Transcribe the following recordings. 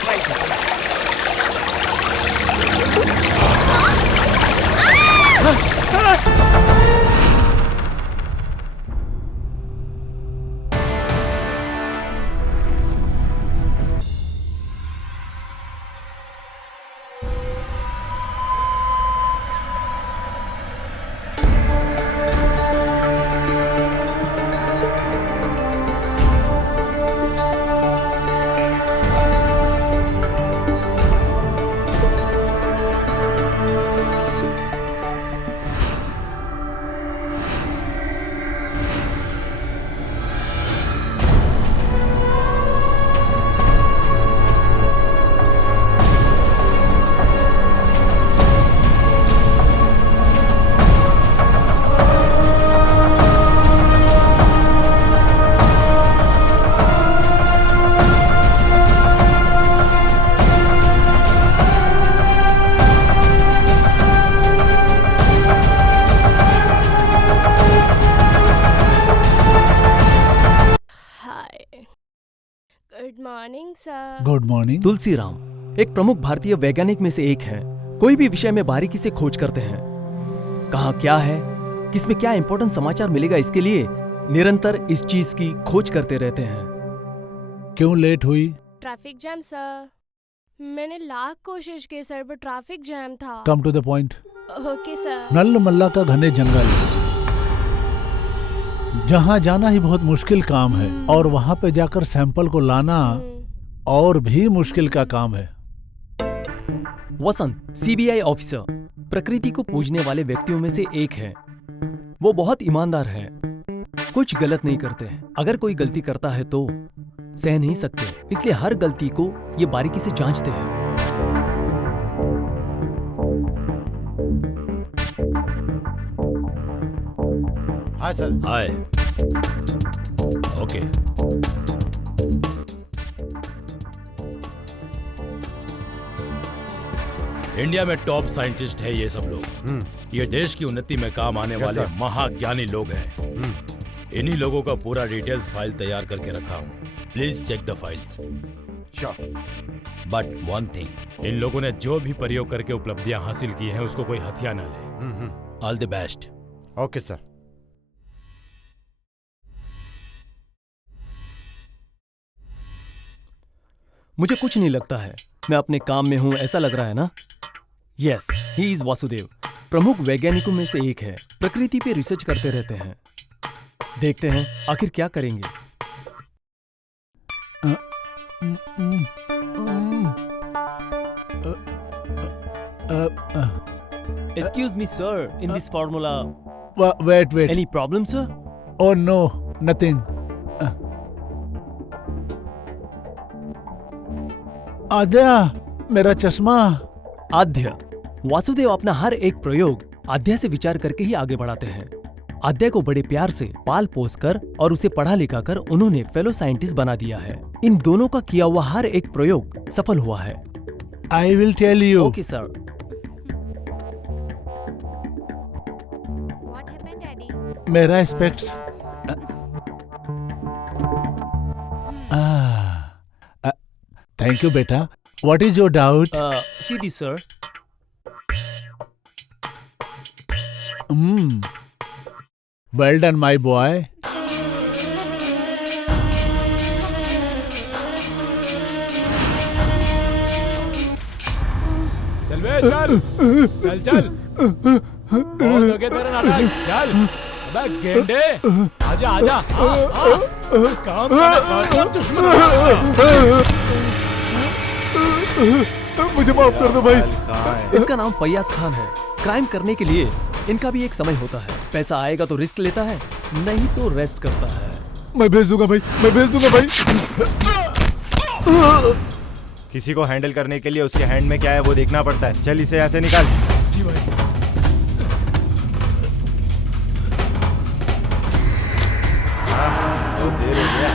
Surprise है। Good morning sir. Good morning. Tulsiram एक प्रमुख भारतीय वैज्ञानिक में से एक है। कोई भी विषय में बारीकी से खोज करते हैं। कहाँ क्या है, किसमें क्या इंपॉर्टेंट समाचार मिलेगा, इसके लिए निरंतर इस चीज की खोज करते रहते हैं। क्यों लेट हुई? Traffic jam sir. मैंने लाख कोशिश की सर, पर ट्रैफिक जैम था। Come to the point. Okay sir. Nallamala का घने जंगल, जहाँ जाना ही बहुत मुश्किल काम है और वहाँ पे जाकर सैंपल को लाना और भी मुश्किल का काम है। वसंत सीबीआई ऑफिसर प्रकृति को पूजने वाले व्यक्तियों में से एक है। वो बहुत ईमानदार है, कुछ गलत नहीं करते। अगर कोई गलती करता है तो सह नहीं सकते, इसलिए हर गलती को ये बारीकी से जांचते हैं। Hi sir. Hi. Okay. India में टॉप साइंटिस्ट है ये सब लोग। ये देश की उन्नति में काम आने वाले महाज्ञानी लोग हैं। इन्हीं लोगों का पूरा डिटेल्स फाइल तैयार करके रखा हूँ। Please check the files. Sure. But one thing, इन लोगों ने जो भी प्रयोग करके उपलब्धियां हासिल की हैं उसको कोई हथिया न ले। All the best. Okay sir. मुझे कुछ नहीं लगता है, मैं अपने काम में हूं, ऐसा लग रहा है ना? Yes, he is Vasudev. प्रमुख वैज्ञानिकों में से एक है। प्रकृति पे रिसर्च करते रहते हैं। देखते हैं आखिर क्या करेंगे। Excuse me sir, in this formula wait wait. Any problem sir? Oh no, nothing. Adya, मेरा चश्मा। आद्य। वासुदेव अपना हर एक प्रयोग आद्या से विचार करके ही आगे बढ़ाते हैं। आद्या को बड़े प्यार से पाल पोस कर और उसे पढ़ा लिखा कर उन्होंने फेलो साइंटिस्ट बना दिया है। इन दोनों का किया हुआ हर एक प्रयोग सफल हुआ है। I will tell you. Okay sir. मेरा स्पेक्ट्स। थैंक यू बेटा। What is your doubt? See this sir. Well done my boy. चल बे, चल चल चल। बहुत हो गया तेरा नाटक। चल अबे गेंडे, आजा आजा। काम कर दुश्मन। मुझे माफ कर दो भाई। इसका नाम फैयाज खान है। क्राइम करने के लिए इनका भी एक समय होता है। पैसा आएगा तो रिस्क लेता है, नहीं तो रेस्ट करता है। मैं भेज दूंगा भाई, मैं भेज दूंगा भाई। किसी को हैंडल करने के लिए उसके हैंड में क्या है वो देखना पड़ता है। चल इसे ऐसे निकाल। जी भाई। बहुत देर हो गया।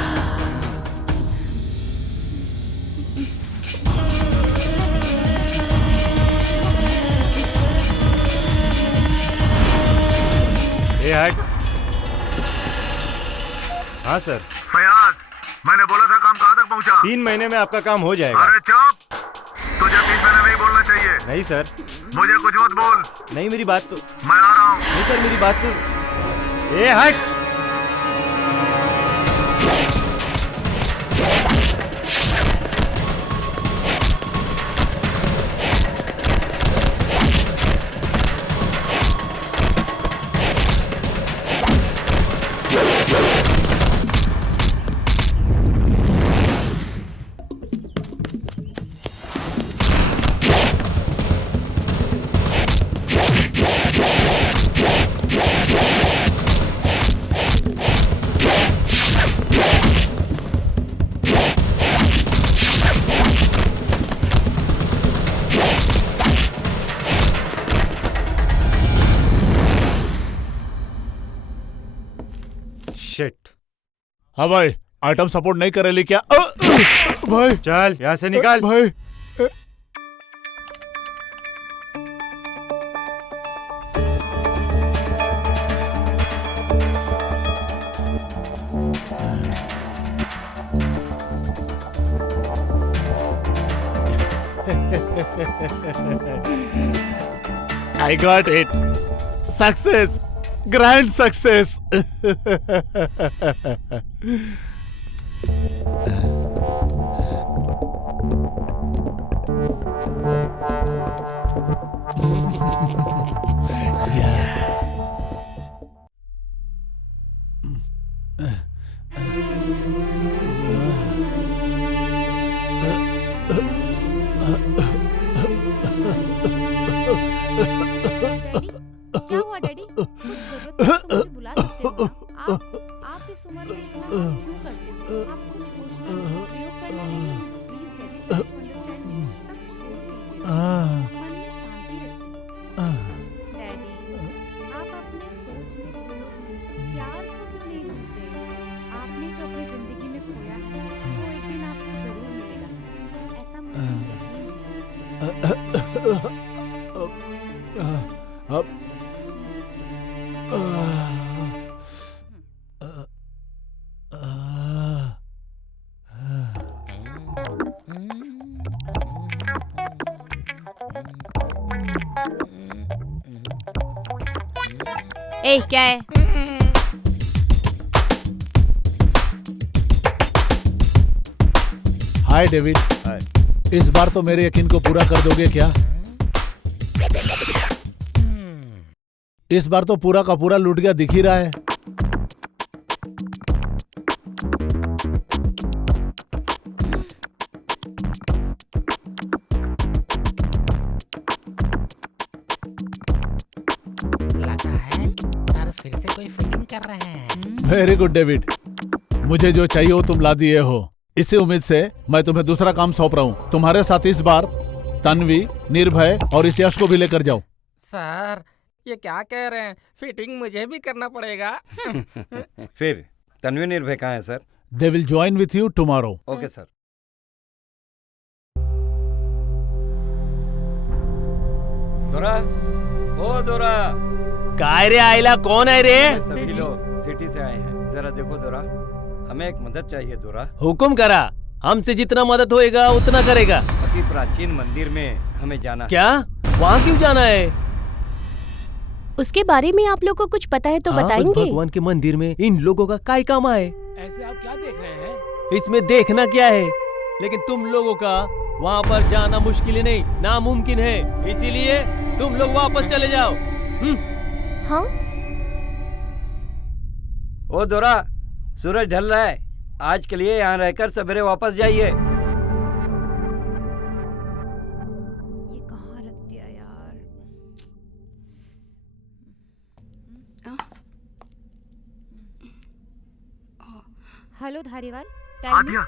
ए हट। हाँ सर। फयाज, मैंने बोला था काम कहाँ तक पहुँचा? 3 महीने में आपका काम हो जाएगा। अरे चुप, नहीं बोलना चाहिए। नहीं सर। मुझे कुछ मत बोल। नहीं मेरी बात तो। मैं आ रहा हूँ। नहीं सर मेरी बात तो। ए हट। शिट। हाँ भाई, आइटम सपोर्ट नहीं करे ली क्या? भाई चल यहाँ से निकाल। भाई I got it. Success. Grand success. क्या हुआ डैडी? कुछ जरूरत हो तो मुझे बुला सकते हो ना? आप इस उम्र में इतना क्यों करते हो? आप कुछ सोचना प्रयोग करना चाहिए। Please daddy, try to understand me. सब छोड़ दीजिए। मन में शांति रखिए। डैडी, आप अपने सोच में खोयो। प्यार कभी नहीं भूलते। आपने जो अपनी जिंदगी में खोया है, वो एक दिन आपको जरूर मिलेगा। ऐसा मुझे यकीन है। अब ए, क्या है? Hi David. हाय। इस बार तो मेरे यकीन को पूरा कर दोगे क्या? इस बार तो पूरा का पूरा लूट गया दिख ही रहा है। लगा है सर फिर से कोई फिटिंग कर रहे हैं। वेरी गुड डेविड, मुझे जो चाहिए वो तुम ला दिए हो। इसी उम्मीद से मैं तुम्हें दूसरा काम सौंप रहा हूँ। तुम्हारे साथ इस बार तन्वी, निर्भय और इस यश को भी लेकर जाओ। सर ये क्या कह रहे हैं? फिटिंग मुझे भी करना पड़ेगा। फिर तन्वी निर्भय कहाँ है sir? They will join with you tomorrow. Okay sir. दोरा, ओ दोरा। काय रे आयला, कौन है रे? सभी लोग सिटी से आए हैं। जरा देखो दोरा, हमें एक मदद चाहिए दोरा। हुक्म करा, हमसे जितना मदद होएगा उतना करेगा। अति प्राचीन मंदिर में हमें जाना। क्या? वहाँ क्यों जाना है? उसके बारे में आप लोग को कुछ पता है तो हाँ, बताएंगे? उस भगवान के मंदिर में इन लोगों का काय काम है? ऐसे आप क्या देख रहे हैं? इसमें देखना क्या है? लेकिन तुम लोगों का वहाँ पर जाना मुश्किल ही नहीं, नामुमकिन है। इसीलिए तुम लोग वापस चले जाओ। हाँ? ओ दोरा, सूरज ढल रहा है। आज के लिए यहाँ रहकर सवेरे वापस जाइए। ये कहाँ रख दिया यार? हेलो धारीवाल। आद्या,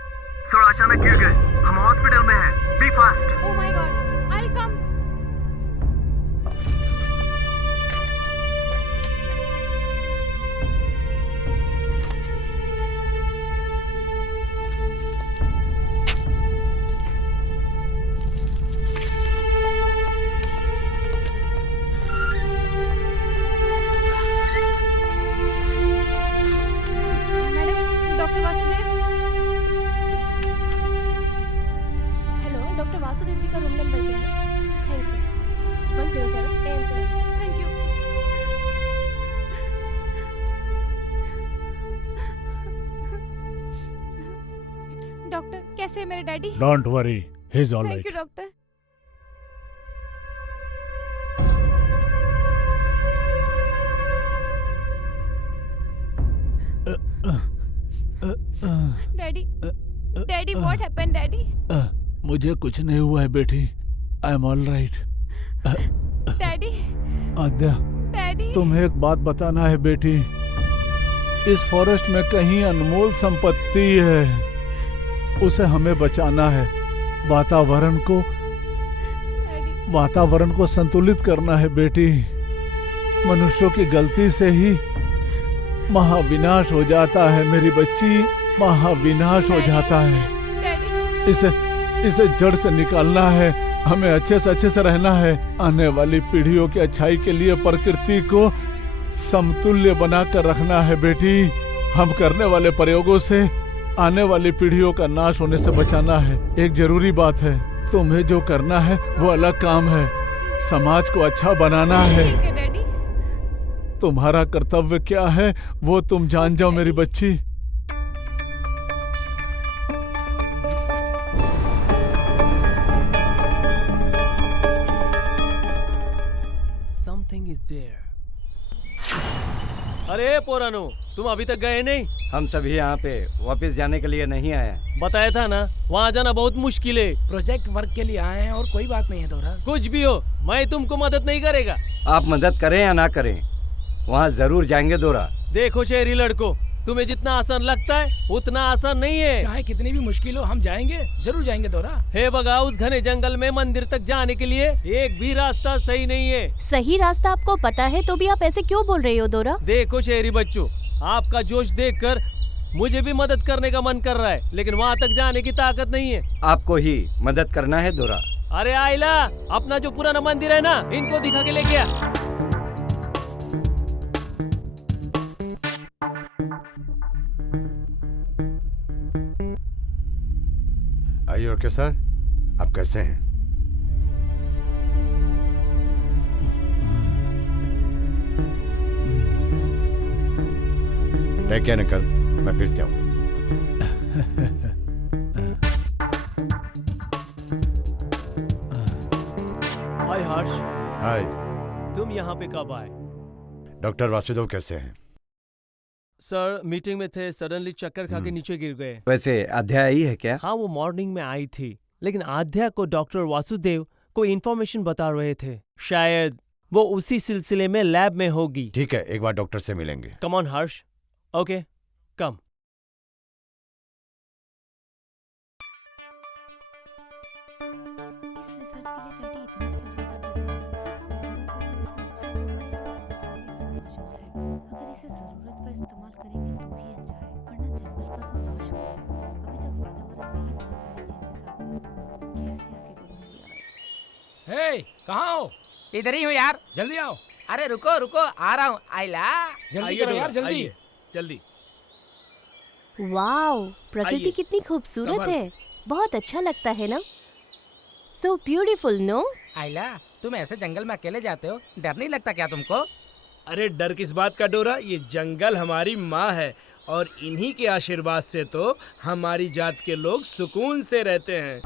सर अचानक गिर गए। हम हॉस्पिटल में हैं। Be fast. Oh my god, I will come. Hello, doctor Vasudev ji का रूम नंबर क्या है? 107 AM से थैंक यू। डॉक्टर कैसे है मेरे daddy? Don't worry, he is all thank you right. Doctor. Daddy daddy what happened daddy? मुझे कुछ नहीं हुआ है बेटी, I am all right. Daddy Aadya, daddy तुम्हें एक बात बताना है बेटी, इस फॉरेस्ट में कहीं अनमोल संपत्ति है, उसे हमें बचाना है। वातावरण को संतुलित करना है बेटी। मनुष्यों की गलती से ही महाविनाश हो जाता है मेरी बच्ची, महाविनाश हो जाता है। डैडी इसे जड़ से निकालना है, हमें अच्छे से रहना है। आने वाली पीढ़ियों की अच्छाई के लिए प्रकृति को समतुल्य बनाकर रखना है बेटी। हम करने वाले प्रयोगों से आने वाली पीढ़ियों का नाश होने से बचाना है। एक जरूरी बात है, तुम्हें जो करना है वो अलग काम है, समाज को अच्छा बनाना है। ठीक है डैडी। तुम्हारा कर्तव्य क्या है वो तुम जान जाओ मेरी बच्ची। Something is there. अरे पोरानो, तुम अभी तक गए नहीं? हम सभी यहाँ पे वापस जाने के लिए नहीं आए हैं। बताया था ना, वहाँ जाना बहुत मुश्किल है। प्रोजेक्ट वर्क के लिए आए हैं और कोई बात नहीं है दोरा। कुछ भी हो, मैं तुमको मदद नहीं करेगा। आप मदद करें या ना करें, वहाँ जरूर जाएंगे दोरा। देखो शहरी लड़को, तुम्हें जितना आसान लगता है उतना आसान नहीं है। चाहे कितनी भी मुश्किल हो, हम जाएंगे, जरूर जाएंगे दोरा। हे बगा, उस घने जंगल में मंदिर तक जाने के लिए एक भी रास्ता सही नहीं है। सही रास्ता आपको पता है तो भी आप ऐसे क्यों बोल रहे हो दोरा? देखो शहरी बच्चों, आपका जोश देखकर मुझे भी मदद करने का मन कर रहा है, लेकिन वहाँ तक जाने की ताकत नहीं है। आपको ही मदद करना है दोरा। अरे आइला, अपना जो पुराना मंदिर है ना, इनको दिखा के लेके आ। आइए ओके सर, आप कैसे हैं? टेक केयर निकल, मैं फिर से आऊँ। हाय हर्ष। हाय। तुम यहाँ पे कब आए? डॉक्टर वासुदेव कैसे हैं? सर मीटिंग में थे, सडनली चक्कर खा के नीचे गिर गए। वैसे अध्याय आई है क्या? हाँ, वो मॉर्निंग में आई थी, लेकिन आध्या को डॉक्टर वासुदेव को इन्फॉर्मेशन बता रहे थे। शायद वो उसी सिलसिले में लैब में होगी। ठीक है, एक बार डॉक्टर से मिलेंगे। Come on Harsh. ओके, कम। इस रिसर्च के लिए डैडी इतना क्यों चिंता कर रहे हैं? काम पूरा करेंगे तो अच्छा होगा या नाश हो जाएगा। अगर इसे जरूरत पर इस्तेमाल करेंगे तो ही अच्छा है, वरना जंगल का तो नाश हो जाएगा। अभी तक वातावरण में ही बहुत सारे चेंजेस आ गए, कैसे आगे बढ़ूंगी यार? हे, कहाँ हो? इधर ही हूँ यार, जल्दी आओ। अरे रुको रुको, आ रहा हूँ। आइला जल्दी करो यार, जल्दी जल्दी। वाओ, प्रकृति आइए। कितनी खूबसूरत संभल। है, बहुत अच्छा लगता है ना? So beautiful no? आइला, तुम ऐसे जंगल में अकेले जाते हो, डर नहीं लगता क्या तुमको? अरे डर किस बात का डोरा, ये जंगल हमारी माँ है और इन्हीं के आशीर्वाद से तो हमारी जात के लोग सुकून से रहते हैं।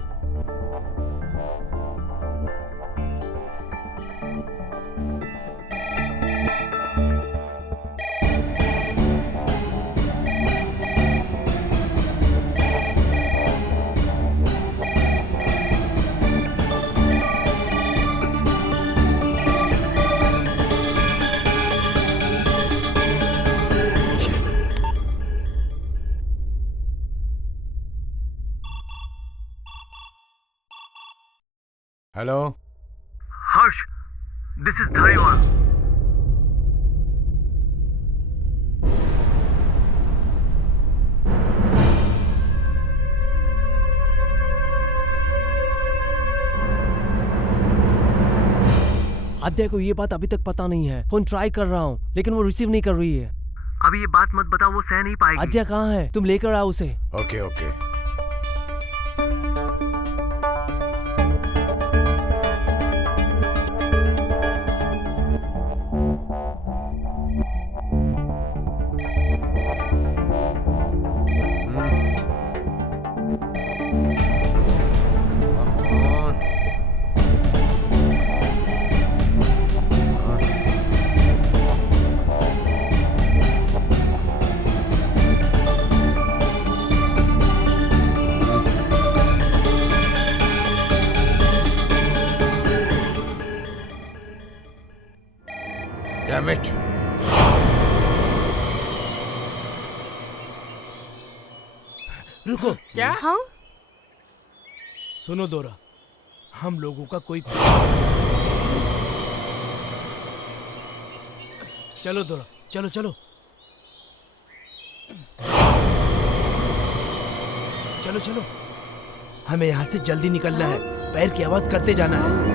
Hello Harsh, this is Dhariwal. Adya को ये बात अभी तक पता नहीं है। फोन ट्राई कर रहा हूँ, लेकिन वो रिसीव नहीं कर रही है। अभी ये बात मत बताओ, वो सह नहीं पाएगी। आद्या कहाँ है? तुम लेकर आओ उसे। Okay okay. Damn it. रुको। क्या? हाँ? सुनो दोरा, हम लोगों का कोई चलो दोरा, चलो चलो चलो चलो, हमें यहाँ से जल्दी निकलना है। पैर की आवाज करते जाना है।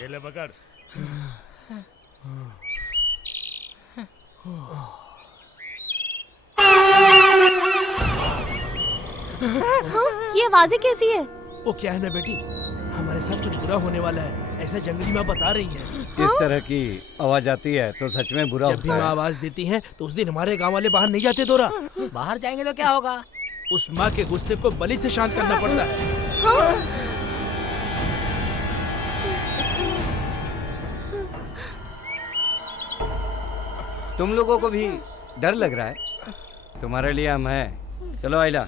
ये ले पकड़। हाँ? ये आवाजें कैसी है? वो क्या है ना बेटी, हमारे साथ कुछ बुरा होने वाला है, ऐसा जंगली माँ बता रही है। इस तरह की आवाज आती है तो सच में बुरा जब भी होता माँ है। आवाज देती है तो उस दिन हमारे गांव वाले बाहर नहीं जाते दोरा। बाहर जाएंगे तो क्या होगा? उस माँ के गुस्से को बलि से शांत करना पड़ता है। तुम लोगों को भी डर लग रहा है? तुम्हारे लिए हम हैं। चलो आइला,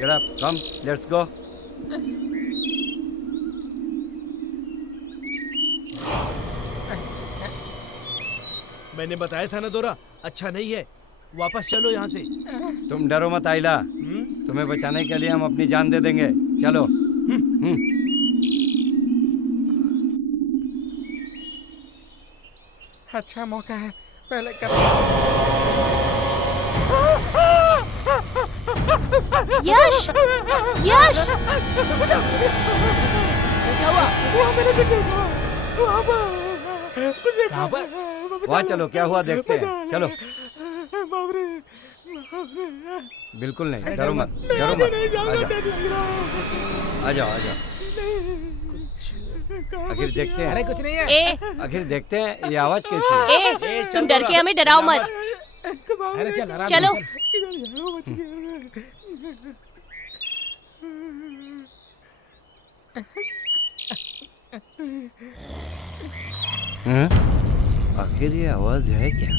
get up, come, let's go. मैंने बताया था ना दोरा, अच्छा नहीं है, वापस चलो यहाँ से। तुम डरो मत आइला, तुम्हें बचाने के लिए हम अपनी जान दे देंगे। चलो। अच्छा मौका है, पहले कर। यश! यश! क्या हुआ? कहाँ पर? वहाँ चलो, क्या हुआ देखते हैं। चलो। बिल्कुल नहीं, डरो मत, डरो मत। आ जाओ, आ जाओ। आखिर देखते हैं। अरे कुछ नहीं है। आखिर देखते हैं ये आवाज कैसी है। तुम डर के हमें डराओ मत। अरे चल, आराम चलो। हैं? आखिर ये आवाज है क्या?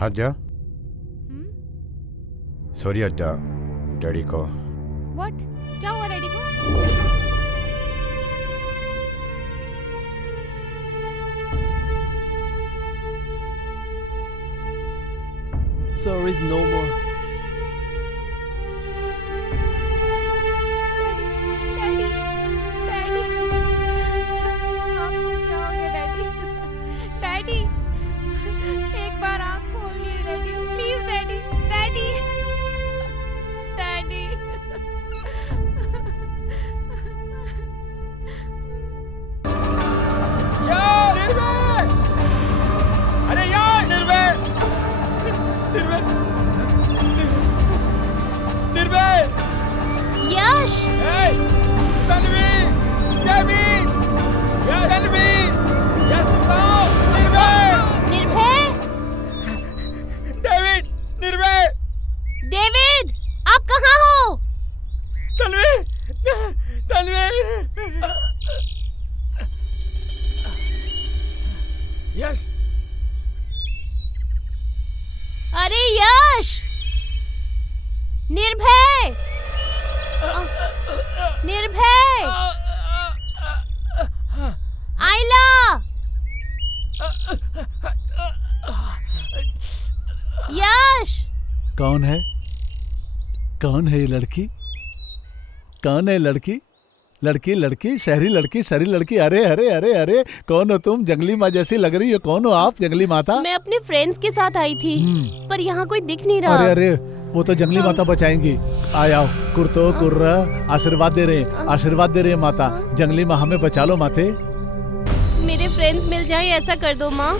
हजा सॉरी अड्डा, डैडी को। व्हाट? क्या हुआ डैडी को? Sir is no more. Daddy, daddy, आपको क्या हो गया डैडी? डैडी, एक बार आँख खोलिए daddy, please daddy, daddy, daddy. अरे यार निर्भय, निर्भय, निर्भय। यश! तन्वी, देवी, तन्वी, यश तुम निर्भय, निर्भय! डेविड, निर्भय, डेविड! आप कहाँ हो? तन्वी, तन्वी। यश, अरे यश! निर्भय! निर्भय! आइला! यश! कौन है? कौन है ये लड़की? कौन है लड़की? लड़की लड़की, शहरी लड़की, शहरी लड़की। अरे अरे अरे अरे, कौन हो तुम? जंगली माँ जैसी लग रही हो। कौन हो आप, जंगली माता? मैं अपने फ्रेंड्स के साथ आई थी, पर यहाँ कोई दिख नहीं रहा। अरे अरे, वो तो जंगली माता बचाएंगी। आओ, कुर्तो कुर्रा, आशीर्वाद दे रहे हैं, आशीर्वाद दे रहे हैं माता। जंगली माँ हमें बचा लो माते। मेरे फ्रेंड्स मिल जाए ऐसा कर दो माँ।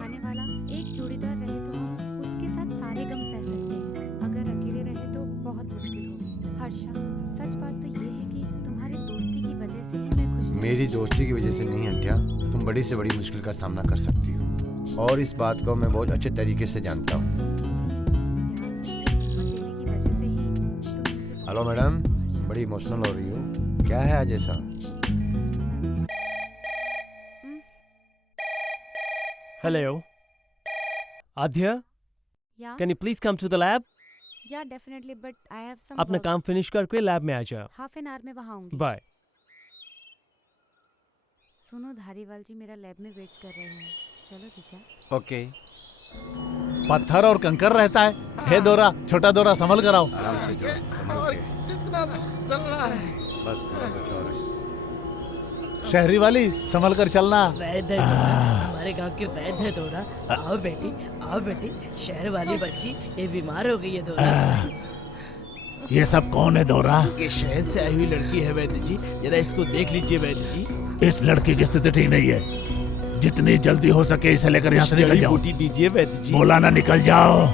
उठाने वाला एक जोड़ीदार रहे तो हम उसके साथ सारे गम सह सकते हैं। अगर अकेले रहे तो बहुत मुश्किल होगी। हर्षा, सच बात तो ये है कि तुम्हारी दोस्ती की वजह से ही मैं खुश रहती मेरी दोस्ती की वजह से नहीं अंत्या, तुम बड़ी से बड़ी मुश्किल का सामना कर सकती हो और इस बात को मैं बहुत अच्छे तरीके से जानता हूँ। प्यार से हिम्मत देने की वजह से ही तुम मुझसे बहुत हेलो मैडम, बड़ी इमोशनल हो रही हो, क्या है आज ऐसा? Hello Adya, yeah can you please come to the lab? Yeah definitely, but I have some अपना काम फिनिश करके लैब में आ जाओ। हाफ एन आवर में वहाँ आऊंगी। बाय। सुनो, धारीवाल जी मेरा लैब में वेट कर रहे हैं, चलो क्या? ओके, पत्थर और कंकर रहता है। हे दोरा, छोटा दोरा संभल कर आओ। आराम से जाओ, संभल के। कितना दूर चलना है? बस थोड़ा कुछ और है। शहरी वाली संभल कर चलना। वैद्य है दोरा, हमारे गांव के वैद्य है दोरा। आओ बेटी, शहर वाली बच्ची ये बीमार हो गई है दोरा। ये सब कौन है दोरा? ये शहर से आई हुई लड़की है वैद्य जी, जरा इसको देख लीजिए वैद्य जी। इस लड़की की स्थिति ठीक नहीं है। जितनी जल्दी हो सके इसे लेकर यहाँ से निकल जाओ। बूटी दीजिए वैद्य जी। बोला ना, निकल जाओ।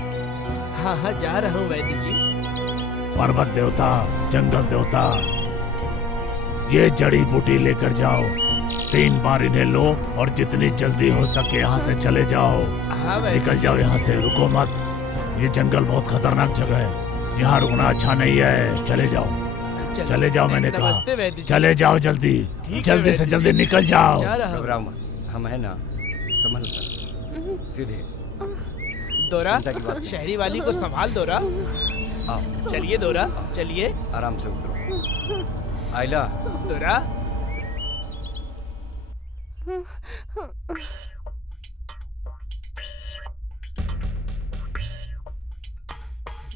हाँ, जा रहा हूँ वैद्य जी। पर्वत देवता, जंगल देवता, ये जड़ी बूटी लेकर जाओ। 3 बार इन्हें लो और जितनी जल्दी हो सके यहाँ से चले जाओ। हाँ वैद्य निकल जाओ यहाँ से, रुको मत। ये जंगल बहुत खतरनाक जगह है, यहाँ रुकना अच्छा नहीं है। चले जाओ, चले जाओ, मैंने नमस्ते कहा। वैद्य जी। चले जाओ जल्दी, जल्दी से जल्दी निकल जाओ। जा रहा हूँ। घबराओ मत, हम है ना, संभल कर सीधे। दोरा, चिंता की बात नहीं। शहरी वाली को संभाल दोरा। आओ, चलिए दोरा, चलिए। आराम से उतरो। आइला, दोरा,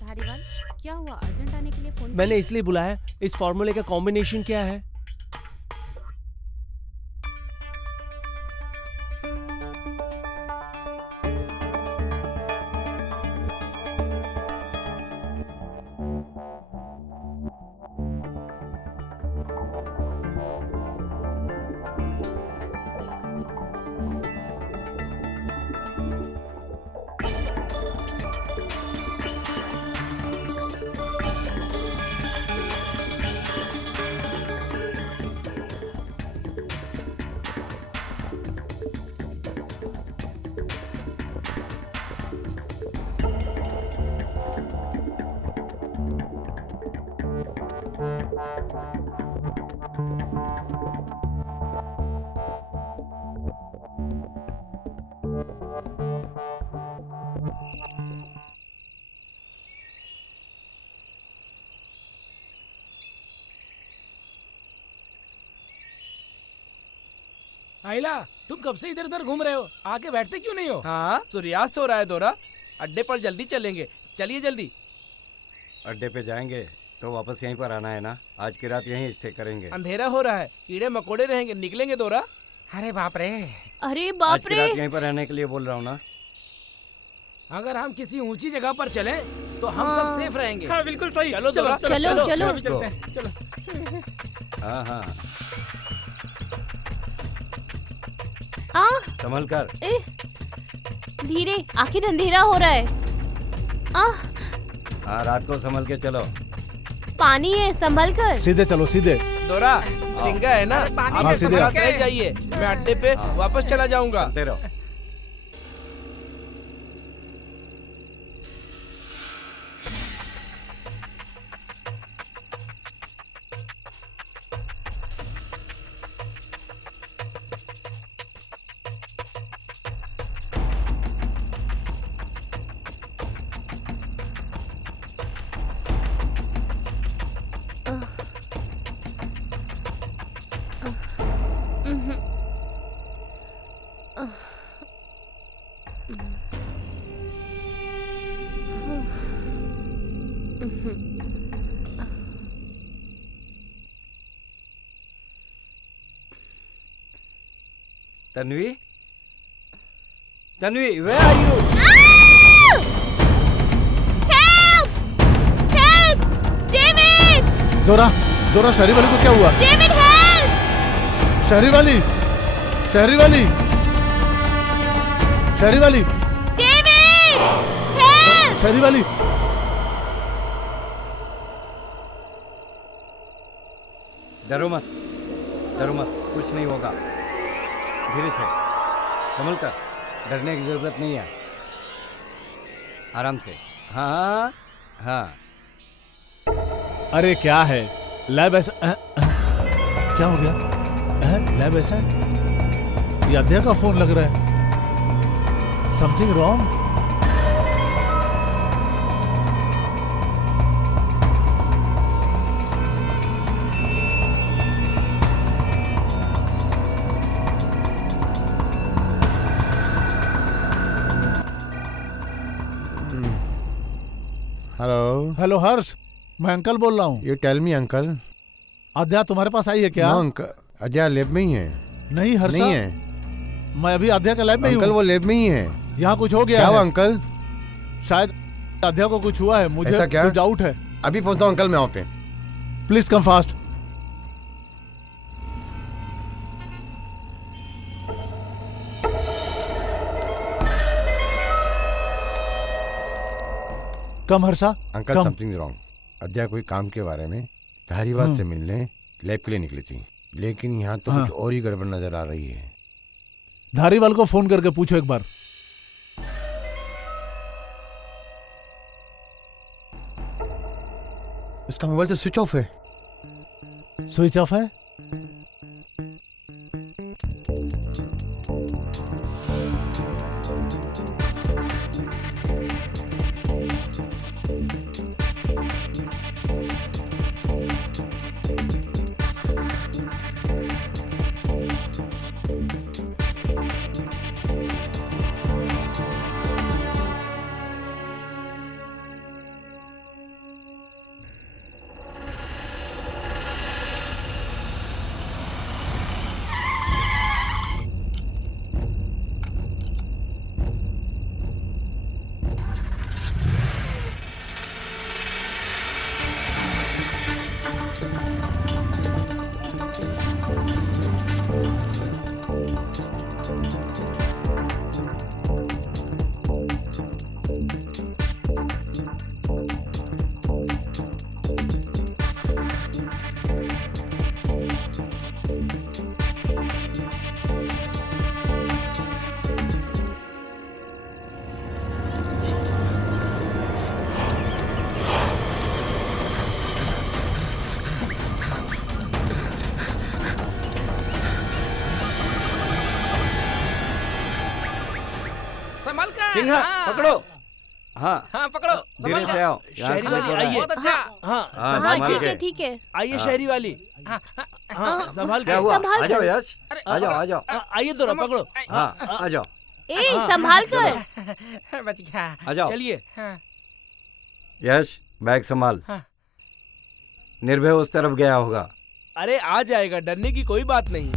धारीवाल, क्या हुआ? अर्जेंट आने के लिए फोन मैंने इसलिए बुलाया, इस फॉर्मूले का कॉम्बिनेशन क्या है? आइला, तुम कब से इधर उधर घूम रहे हो? आके बैठते क्यों नहीं हो? हाँ, सूर्यास्त हो रहा है दोरा। अड्डे पर जल्दी चलेंगे, चलिए जल्दी। अड्डे पे जाएंगे तो वापस यहीं पर आना है ना? आज की रात यहीं स्टे करेंगे। अंधेरा हो रहा है, कीड़े मकोड़े रहेंगे, निकलेंगे दोरा। अरे बाप रे, अरे आज बाप की रे। रात यहीं पर रहने के लिए बोल रहा हूँ ना। अगर हम किसी ऊंची जगह पर चले तो हम सब सेफ रहेंगे। हाँ, बिल्कुल सही। चलो दोरा, चलो चलो। चलो। चलो। हाँ हाँ, आ, संभल कर। धीरे, आखिर अंधेरा हो रहा है। हाँ, रात को संभल के चलो। पानी है, संभल कर। सीधे चलो, सीधे। दोरा, सिंगा है ना, आप हाँ, मेरे सीधे। साथ रह जाइए, मैं अड्डे पे वापस चला जाऊंगा। चलते रहो। Tanvi, Tanvi, where are you? Help! Help! David! दोरा, दोरा, शहरी वाली को क्या हुआ? David, help! शहरी वाली, शहरी वाली, शहरी वाली, शहरी वाली। डरो मत, डरो मत, कुछ नहीं होगा। धीरे से संभल कर, डरने की जरूरत नहीं है। आराम से। हाँ हाँ। अरे क्या है, लैब ऐसा क्या हो गया? लैब ऐसा है? ये अध्यय का फोन लग रहा है। Something wrong? Hello hello Harsh, मैं अंकल बोल रहा हूँ। You tell me uncle. Aadhya तुम्हारे पास आई है क्या? नो अंकल, अजय लैब में ही है। नहीं हर्ष, नहीं है। मैं अभी अध्या के लैब में ही हूँ। अंकल वो लैब में ही है। यहाँ कुछ हो गया क्या है। हुआ अंकल? शायद अध्या को कुछ हुआ है, मुझे ऐसा क्या? कुछ डाउट है। अभी पहुंचता हूँ अंकल मैं वहाँ पे। Please come fast. Come Harsha, uncle come. Something wrong. अध्या कोई काम के बारे में धारीवाल से मिलने लैब के लिए निकली थी, लेकिन यहाँ तो कुछ और ही गड़बड़ नजर आ रही है। धारीवाल को फोन करके पूछो एक बार। इसका मोबाइल तो स्विच ऑफ है। स्विच ऑफ है? सिंघा पकड़ो। हाँ हाँ पकड़ो। धीरे से आओ। शहरी वाली आइए। बहुत अच्छा। हाँ हाँ ठीक है ठीक है। आइए शहरी वाली। हाँ संभाल क्या के। हुआ? संभाल आ जाओ कर। यश, आ जाओ आ जाओ। आइए दोरा पकड़ो। हाँ आ जाओ ए संभाल कर। बच गया। आ जाओ। चलिए। यश बैग संभाल। निर्भय उस तरफ गया होगा। अरे आ जाएगा, डरने की कोई बात नहीं।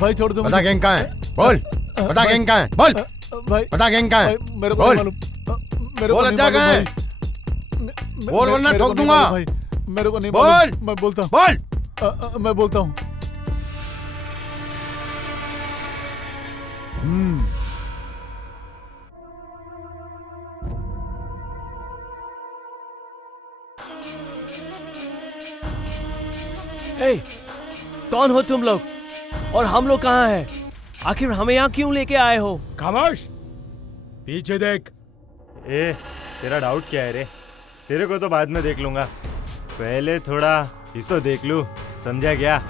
भाई छोड़ दो। बता गैंग कहाँ है? बोल। बता गैंग कहाँ है? बोल। भाई बता गैंग कहाँ है? मेरे को बोल। नहीं मालूम। मेरे को बोल नहीं अच्छा कहाँ है? मालूम बोल वरना मेरे को ठोक नहीं दूंगा। मालूम भाई, मेरे को नहीं बोल। मालूम। मैं बोलता हूँ। बोल। मैं बोलता हूँ। ए, कौन हो तुम लोग और हम लोग कहाँ हैं? आखिर हमें यहाँ क्यों लेके आए हो? खामोश, पीछे देख। ए, तेरा डाउट क्या है रे? तेरे को तो बाद में देख लूंगा, पहले थोड़ा इसको देख लूं, समझा क्या?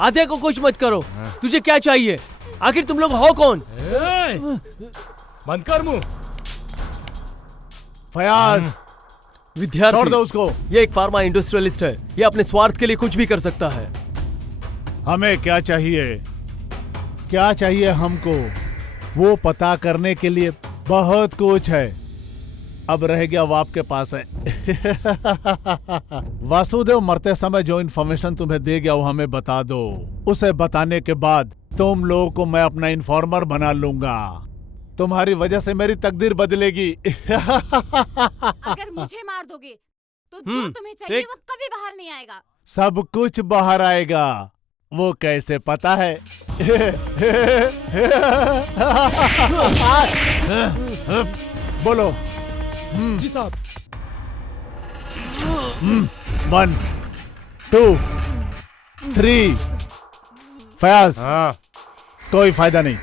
आधे को कुछ मत करो। तुझे क्या चाहिए? आखिर तुम लोग हो कौन? बंद कर मुंह। फयाज, विद्यार्थी, छोड़ दो उसको। ये एक फार्मा इंडस्ट्रियलिस्ट है, ये अपने स्वार्थ के लिए कुछ भी कर सकता है। हमें क्या चाहिए? क्या चाहिए हमको? वो पता करने के लिए बहुत कुछ है। अब रह गया वो आपके पास है। वासुदेव मरते समय जो इन्फॉर्मेशन तुम्हें दे गया वो हमें बता दो। उसे बताने के बाद तुम लोगों को मैं अपना इन्फॉर्मर बना लूंगा। तुम्हारी वजह से मेरी तकदीर बदलेगी। अगर मुझे मार दोगे तो जो तुम्हें चाहिए वो कभी बाहर नहीं आएगा। सब कुछ बाहर आएगा। वो कैसे पता है? बोलो। जी साहब। 1 2 3। फयाज, कोई फायदा नहीं।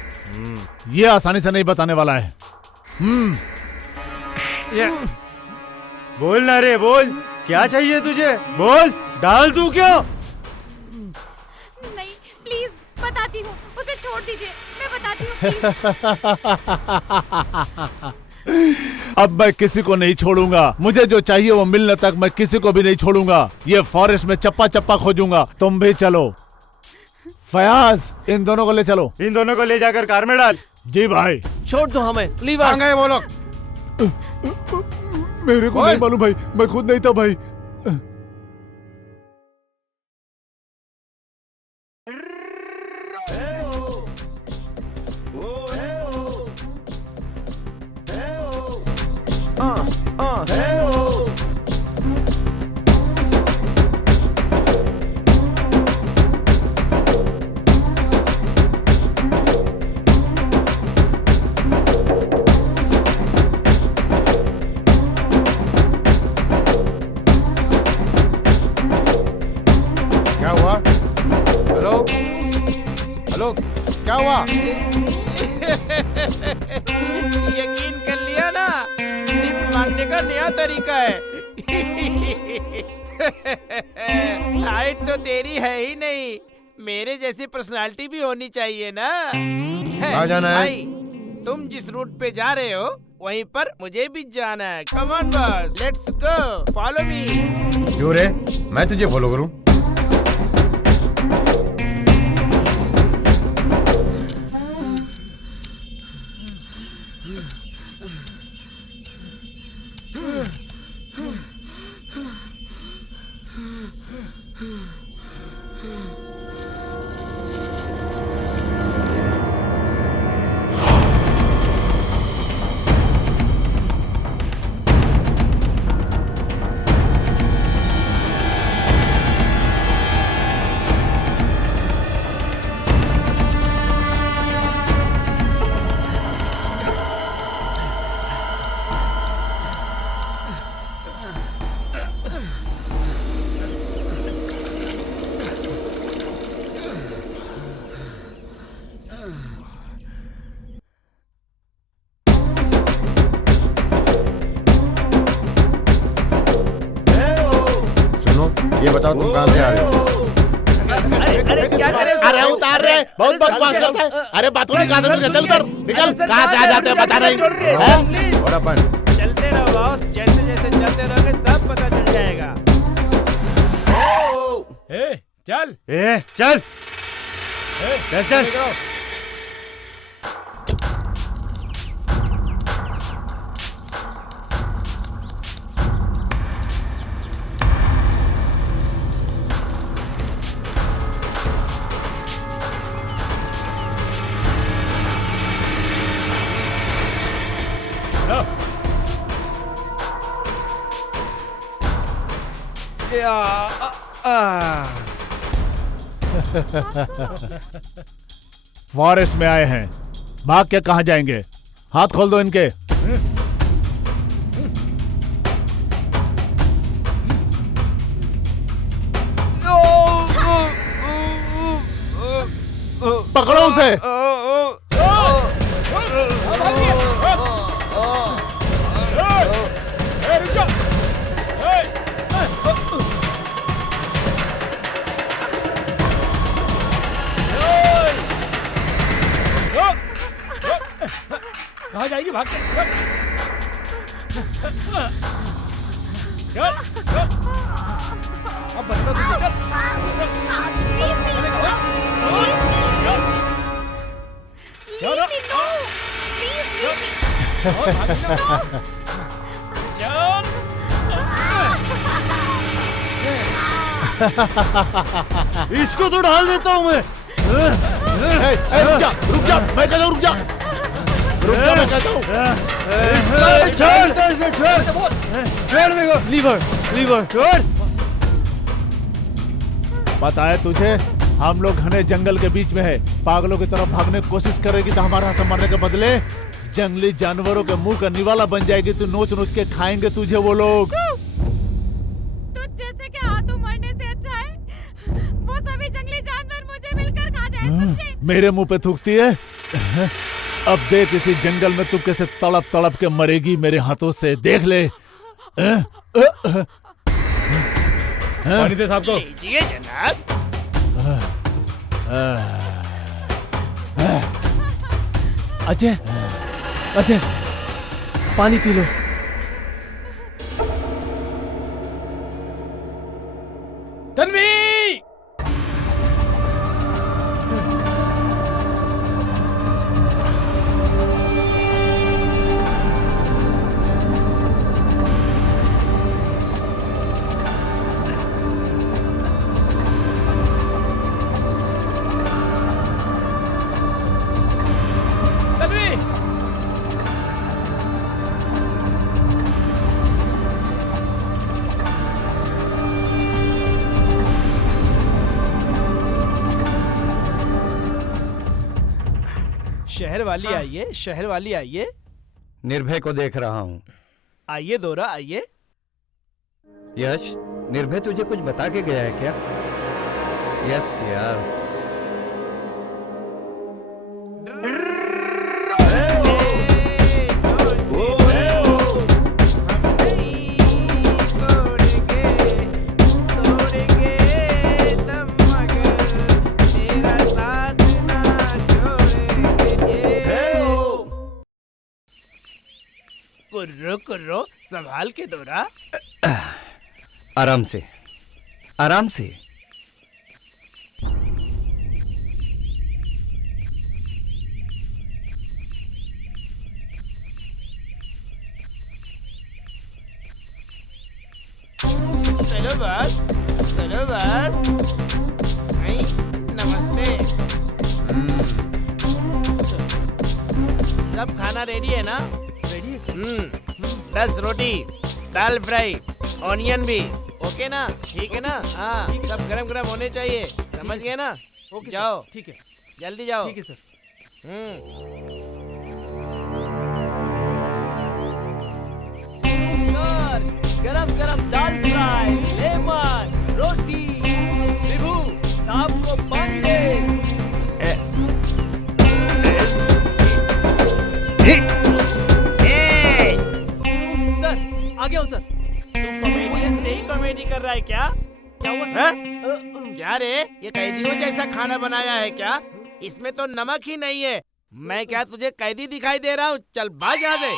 ये आसानी से नहीं बताने वाला है। बोल ना रे, बोल, क्या चाहिए तुझे? बोल, डाल दूं क्या? नहीं, प्लीज, बताती हूँ, उसे छोड़ दीजिए, मैं बताती हूँ। अब मैं किसी को नहीं छोड़ूंगा। मुझे जो चाहिए वो मिलने तक मैं किसी को भी नहीं छोड़ूंगा। ये फॉरेस्ट में चप्पा चप्पा खोजूंगा। तुम भी चलो। फयाज, इन दोनों को ले चलो। इन दोनों को ले जाकर कार में डाल। जी भाई। छोड़ दो हमें, लीव अस। कहाँ गए वो लोग? मेरे को नहीं मालूम भाई, मैं खुद नहीं था भाई। क्या हुआ? हेलो हेलो, क्या हुआ? यकीन कर लिया ना, टिप मारने का नया तरीका है। हाइट तो तेरी है ही नहीं, मेरे जैसी पर्सनालिटी भी होनी चाहिए ना। कहाँ जाना है? भाई, तुम जिस रूट पे जा रहे हो वहीं पर मुझे भी जाना है। Come on boss, let's go, follow me. क्यों रे, मैं तुझे फॉलो करूं? ये बताओ तुम कहाँ से आ रहे हो? अरे क्या करे? अरे उतार रहे, बहुत बकवास करता है। अरे बातों में कहाँ से चल उधर, निकल। कहाँ से आ जाते हैं पता नहीं। और अपन चलते रहो बॉस, जैसे जैसे चलते रहोगे सब पता चल जाएगा। चल चल चल। फॉरेस्ट में आए हैं, भाग के कहाँ जाएंगे? हाथ खोल दो इनके। पकड़ो उसे। कहाँ जाएगी? भाग के चल अब बचना तुझे। इसको तो डाल देता हूँ मैं। रुक जा, मैं कहता हूँ रुक जा, मैं कहता हूँ। छोड़ मेरे को। लीवर छोड़। पता है तुझे, हम लोग घने जंगल के बीच में है, पागलों की तरफ भागने की कोशिश करेगी तो हमारा हाथ मरने के बदले जंगली जानवरों के मुंह का निवाला बन जाएगी। तू नोच नोच के खाएंगे तुझे वो लोग। तुझ जैसे के हाथों मरने से अच्छा है वो सभी जंगली जानवर मुझे मिलकर खा जाए। मेरे मुंह पे थूकती है। अब देख इसी जंगल में तू कैसे तड़प तड़प के मरेगी मेरे हाथों से, देख ले। पानी दे साहब को। लीजिए जनाब। अजय, अजय, पानी पी लो। तन्वी! शहर वाली आइए, शहर वाली आइए। निर्भय को देख रहा हूँ। आइए दोरा आइए। यश, निर्भय तुझे कुछ बता के गया है क्या? यस यार। कुर्रो कुर्रो, संभाल के दोरा। आराम से, आराम से। चलो बस, चलो बस। नमस्ते। सब खाना रेडी है ना? रेडी है सर। 10 रोटी, दाल फ्राई, ऑनियन भी, ओके ना? ठीक है ना? हाँ, सब गरम गरम होने चाहिए, समझ गए ना? ओके जाओ, ठीक है, जल्दी जाओ। ठीक है सर। गरम गरम दाल फ्राई, लेमन, रोटी, विभू, साहब को पानी दे। सर, आ गया हूँ सर। तू कॉमेडियन से ही कॉमेडी कर रहा है क्या? क्या हुआ सर? क्या रे, ये कैदियों जैसा खाना बनाया है क्या? इसमें तो नमक ही नहीं है। मैं क्या तुझे कैदी दिखाई दे रहा हूँ? चल भाग यहाँ से।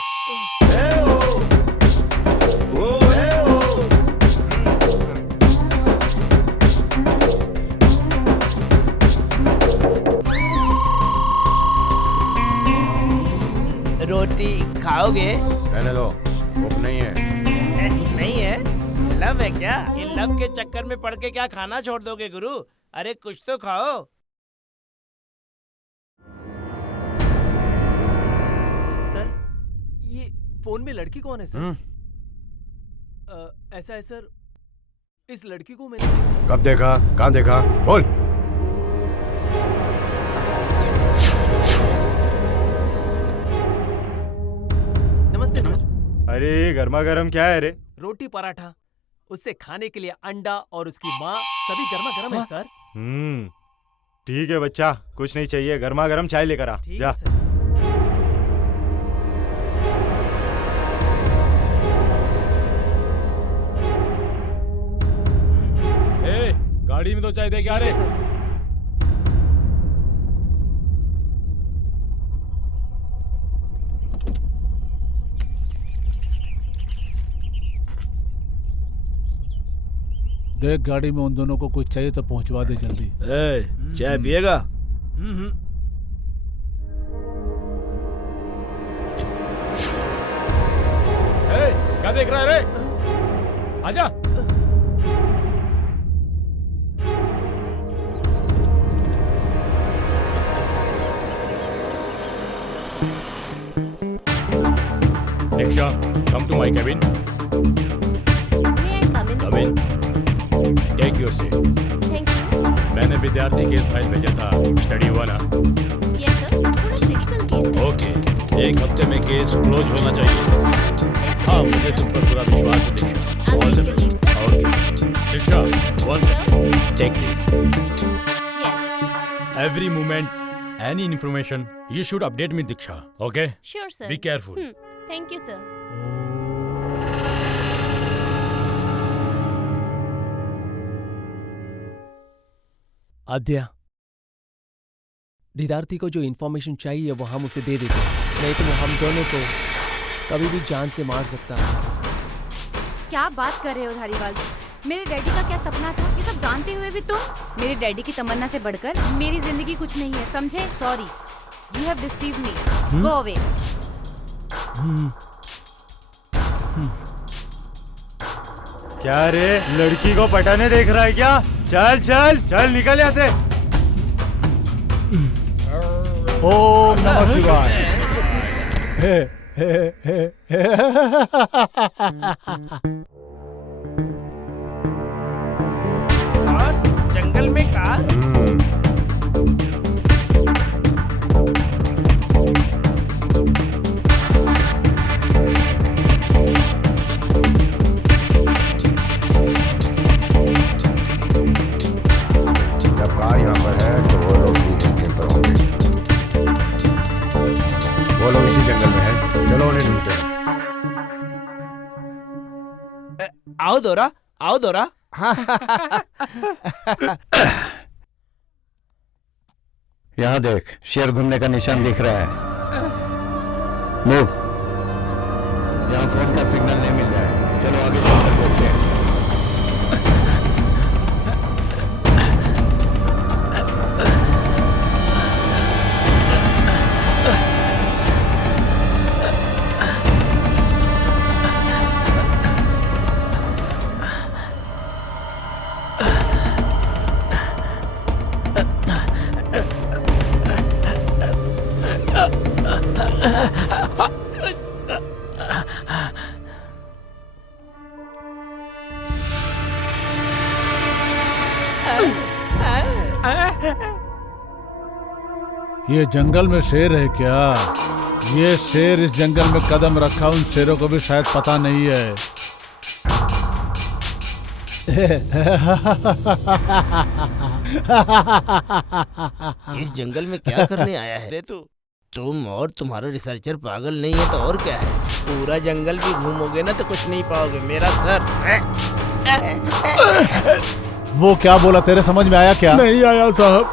रोटी खाओगे? रहने दो, भूख नहीं है। नहीं है? लव है क्या? ये लव के चक्कर में पड़ के क्या खाना छोड़ दोगे गुरु? अरे कुछ तो खाओ। सर, ये फोन में लड़की कौन है सर? ऐसा है सर, इस लड़की को मैंने कब देखा, कहाँ देखा, बोल। नमस्ते सर। अरे गर्मा गर्म क्या है रे? रोटी पराठा, उससे खाने के लिए अंडा और उसकी माँ, सभी गर्मा गर्म है सर। ठीक है बच्चा, कुछ नहीं चाहिए, गर्मा गर्म चाय लेकर आ। जा। गाड़ी में तो चाय दे क्या रे? देख गाड़ी में उन दोनों को कुछ चाहिए तो पहुंचवा दे जल्दी। चाय पिएगा? क्या देख रहा है रे? आजा। Diksha, come to my cabin. May I come in? Come in. Take your seat. Thank you. मैंने विद्यार्थी केस फाइल भेजा था, स्टडी हुआ ना? Yes sir, थोड़ा क्रिटिकल केस है। ओके, 1 हफ्ते में केस क्लोज होना चाहिए। हाँ, मुझे तुम पर पूरा विश्वास है दीक्षा। All the best. Okay. Diksha, one second. Take this. Yes. Every moment, any information, you should update me, Diksha. Okay? Sure sir. Be careful. Thank you sir. आद्या, दीदार्थी को जो इन्फॉर्मेशन चाहिए वो हम उसे दे देते, नहीं तो वो हम दोनों को कभी भी जान से मार सकता है। क्या बात कर रहे हो धारीवाल? मेरे डैडी का क्या सपना था, ये सब जानते हुए भी तुम? मेरे डैडी की तमन्ना से बढ़कर मेरी जिंदगी कुछ नहीं है, समझे? Sorry, you have deceived me, go away. क्या रे, लड़की को पटाने देख रहा है क्या? चल चल चल, निकल यहाँ से। ओम नमः शिवाय। हे हे हे हे। जंगल में कार? जब कार यहाँ पर है तो वो लोग भी जंगल पर होंगे। वो लोग इसी जंगल में हैं, चलो उन्हें ढूंढते हैं। आओ दोरा, आओ दोरा। यहाँ देख, शेर घूमने का निशान दिख रहा है। मूव। यहाँ फोन का सिग्नल नहीं मिल रहा है, चलो आगे चलकर देखते हैं। ये जंगल में शेर है क्या? ये शेर इस जंगल में कदम रखा उन शेरों को भी शायद पता नहीं है। इस जंगल में क्या करने आया है रे तू? तुम और तुम्हारा रिसर्चर पागल नहीं है तो और क्या है? पूरा जंगल भी घूमोगे ना तो कुछ नहीं पाओगे, मेरा सर। वो क्या बोला, तेरे समझ में आया क्या? नहीं आया साहब।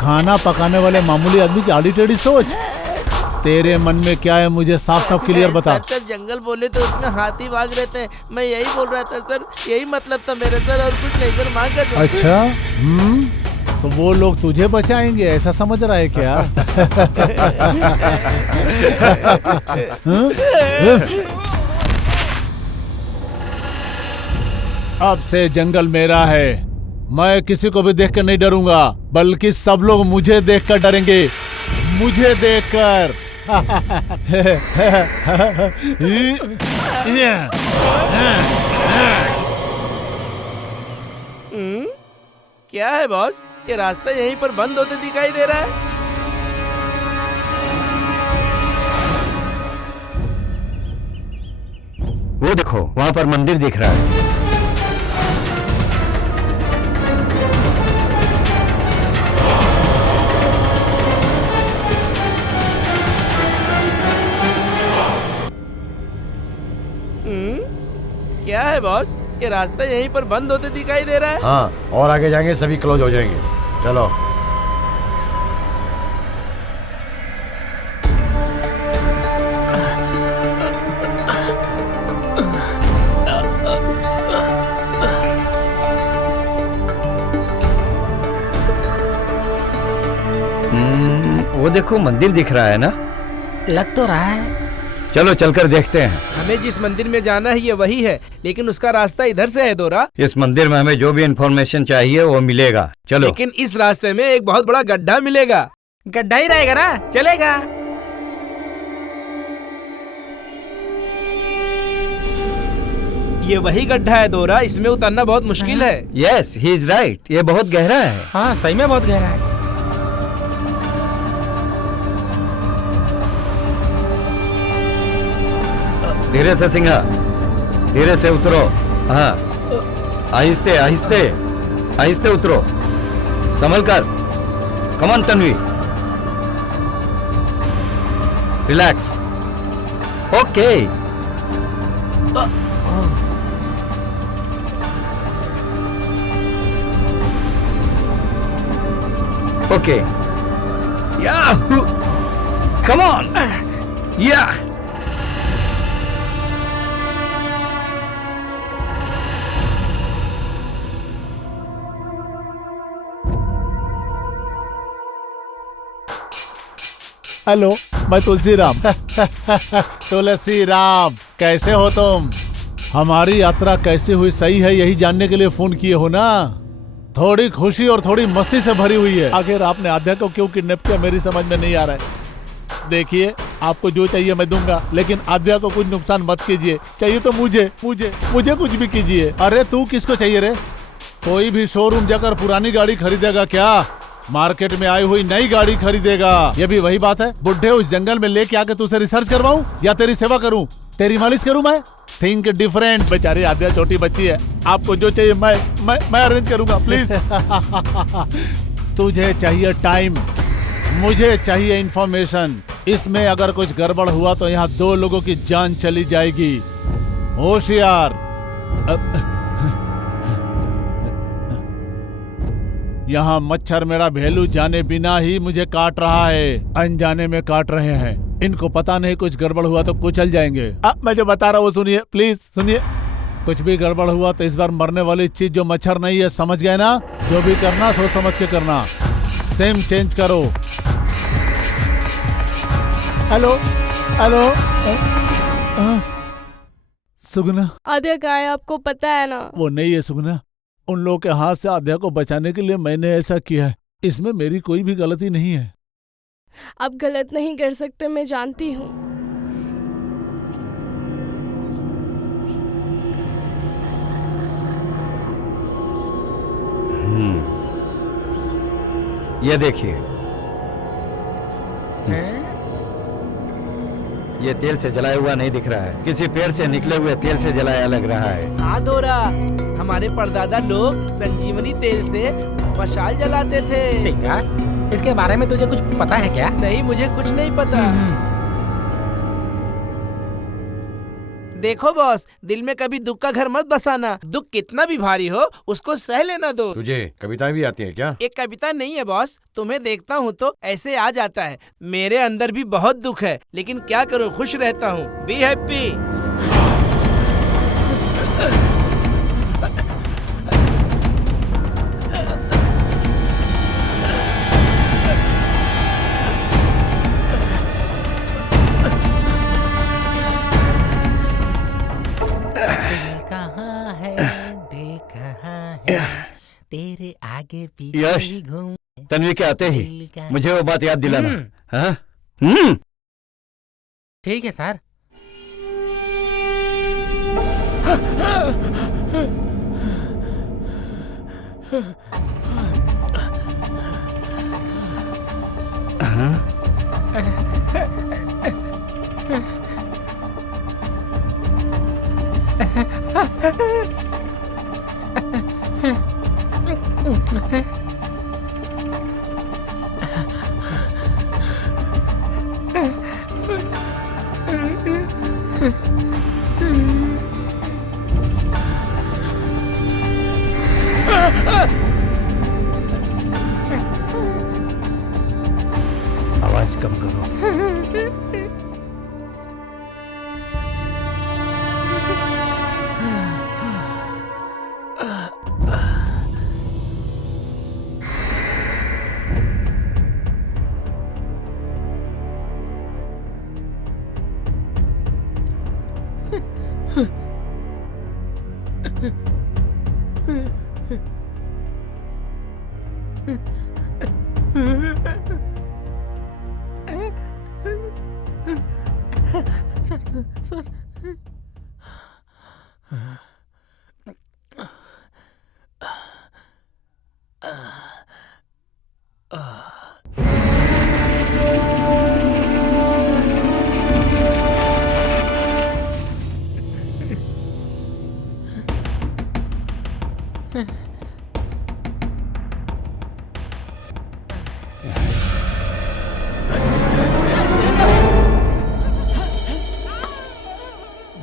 खाना पकाने वाले मामूली आदमी की आड़ी टेढ़ी सोच। तेरे मन में क्या है मुझे साफ साफ क्लियर बता। सर जंगल बोले तो उसमें हाथी भाग रहते हैं, मैं यही बोल रहा था सर, यही मतलब था मेरे सर, और कुछ नहीं सर। मांग कर अच्छा, तो वो लोग तुझे बचाएंगे ऐसा समझ रहा है क्या? अब से जंगल मेरा है, मैं किसी को भी देखकर नहीं डरूंगा, बल्कि सब लोग मुझे देखकर डरेंगे, मुझे देखकर। क्या है बॉस, ये रास्ता यहीं पर बंद होते दिखाई दे रहा है। वो देखो, वहां पर मंदिर दिख रहा है। क्या है बॉस, ये रास्ता यहीं पर बंद होते दिखाई दे रहा है। हाँ, और आगे जाएंगे सभी क्लोज हो जाएंगे। चलो। वो देखो मंदिर दिख रहा है ना? लग तो रहा है। चलो चलकर देखते हैं। हमें जिस मंदिर में जाना है ये वही है, लेकिन उसका रास्ता इधर से है दोरा। इस मंदिर में हमें जो भी इंफॉर्मेशन चाहिए वो मिलेगा। चलो। लेकिन इस रास्ते में एक बहुत बड़ा गड्ढा मिलेगा। गड्ढा ही रहेगा ना, चलेगा। ये वही गड्ढा है दोरा, इसमें उतरना बहुत मुश्किल है। यस, ही इज राइट, ये बहुत गहरा है। हाँ सही में बहुत गहरा है। धीरे से सिंघा, धीरे से उतरो। हाँ, आहिस्ते आहिस्ते आहिस्ते उतरो, संभल कर। Come on Tanvi, relax. Okay. Okay, yahoo, come on, yeah. Hello, मैं तुलसी राम। तुलसी राम, कैसे हो तुम? हमारी यात्रा कैसे हुई सही है यही जानने के लिए फोन किए हो ना? थोड़ी खुशी और थोड़ी मस्ती से भरी हुई है। आखिर आपने आद्या को क्यों किडनैप किया मेरी समझ में नहीं आ रहा है। देखिए, आपको जो चाहिए मैं दूंगा, लेकिन आद्या को कुछ नुकसान मत कीजिए। चाहिए तो मुझे मुझे मुझे कुछ भी कीजिए। अरे तू किसको चाहिए रे? कोई भी शोरूम जाकर पुरानी गाड़ी खरीदेगा क्या? मार्केट में आई हुई नई गाड़ी खरीदेगा। ये भी वही बात है, बुढ़े उस जंगल में लेके आके तुझसे रिसर्च करवाऊं या तेरी सेवा करूं? तेरी मालिश करूं मैं? Think different. बेचारी आद्या छोटी बच्ची है, आपको जो चाहिए मैं अरेंज करूंगा, प्लीज। तुझे चाहिए टाइम, मुझे चाहिए इंफॉर्मेशन। इसमें अगर कुछ गड़बड़ हुआ तो यहाँ 2 लोगों की जान चली जाएगी। होशियार। यहाँ मच्छर मेरा भेलू जाने बिना ही मुझे काट रहा है, अनजाने में काट रहे हैं। इनको पता नहीं कुछ गड़बड़ हुआ तो कुचल जाएंगे। मैं जो बता रहा हूँ वो सुनिए, प्लीज सुनिए। कुछ भी गड़बड़ हुआ तो इस बार मरने वाली चीज जो मच्छर नहीं है, समझ गए ना? जो भी करना सोच समझ के करना। सेम चेंज करो। हेलो हेलो, सुगना। आद्या कहाँ है आपको पता है ना? वो नहीं है सुगना, उन लोगों के हाथ से आद्या को बचाने के लिए मैंने ऐसा किया है। इसमें मेरी कोई भी गलती नहीं है। आप गलत नहीं कर सकते, मैं जानती हूँ। ये देखिए, ये तेल से जलाया हुआ नहीं दिख रहा है, किसी पेड़ से निकले हुए तेल से जलाया लग रहा है। हाँ दोरा, हमारे परदादा लोग संजीवनी तेल से मशाल जलाते थे। सिंघा, इसके बारे में तुझे कुछ पता है क्या? नहीं, मुझे कुछ नहीं पता। देखो बॉस, दिल में कभी दुख का घर मत बसाना। दुख कितना भी भारी हो उसको सह लेना दो। तुझे कविताएं भी आती है क्या? एक कविता नहीं है बॉस, तुम्हें देखता हूँ तो ऐसे आ जाता है। मेरे अंदर भी बहुत दुख है, लेकिन क्या करूँ, खुश रहता हूँ। Be happy. तेरे आगे पीछे यश, घूम। तन्वी के आते ही मुझे वो बात याद दिलाना। हाँ? ठीक है सर। सर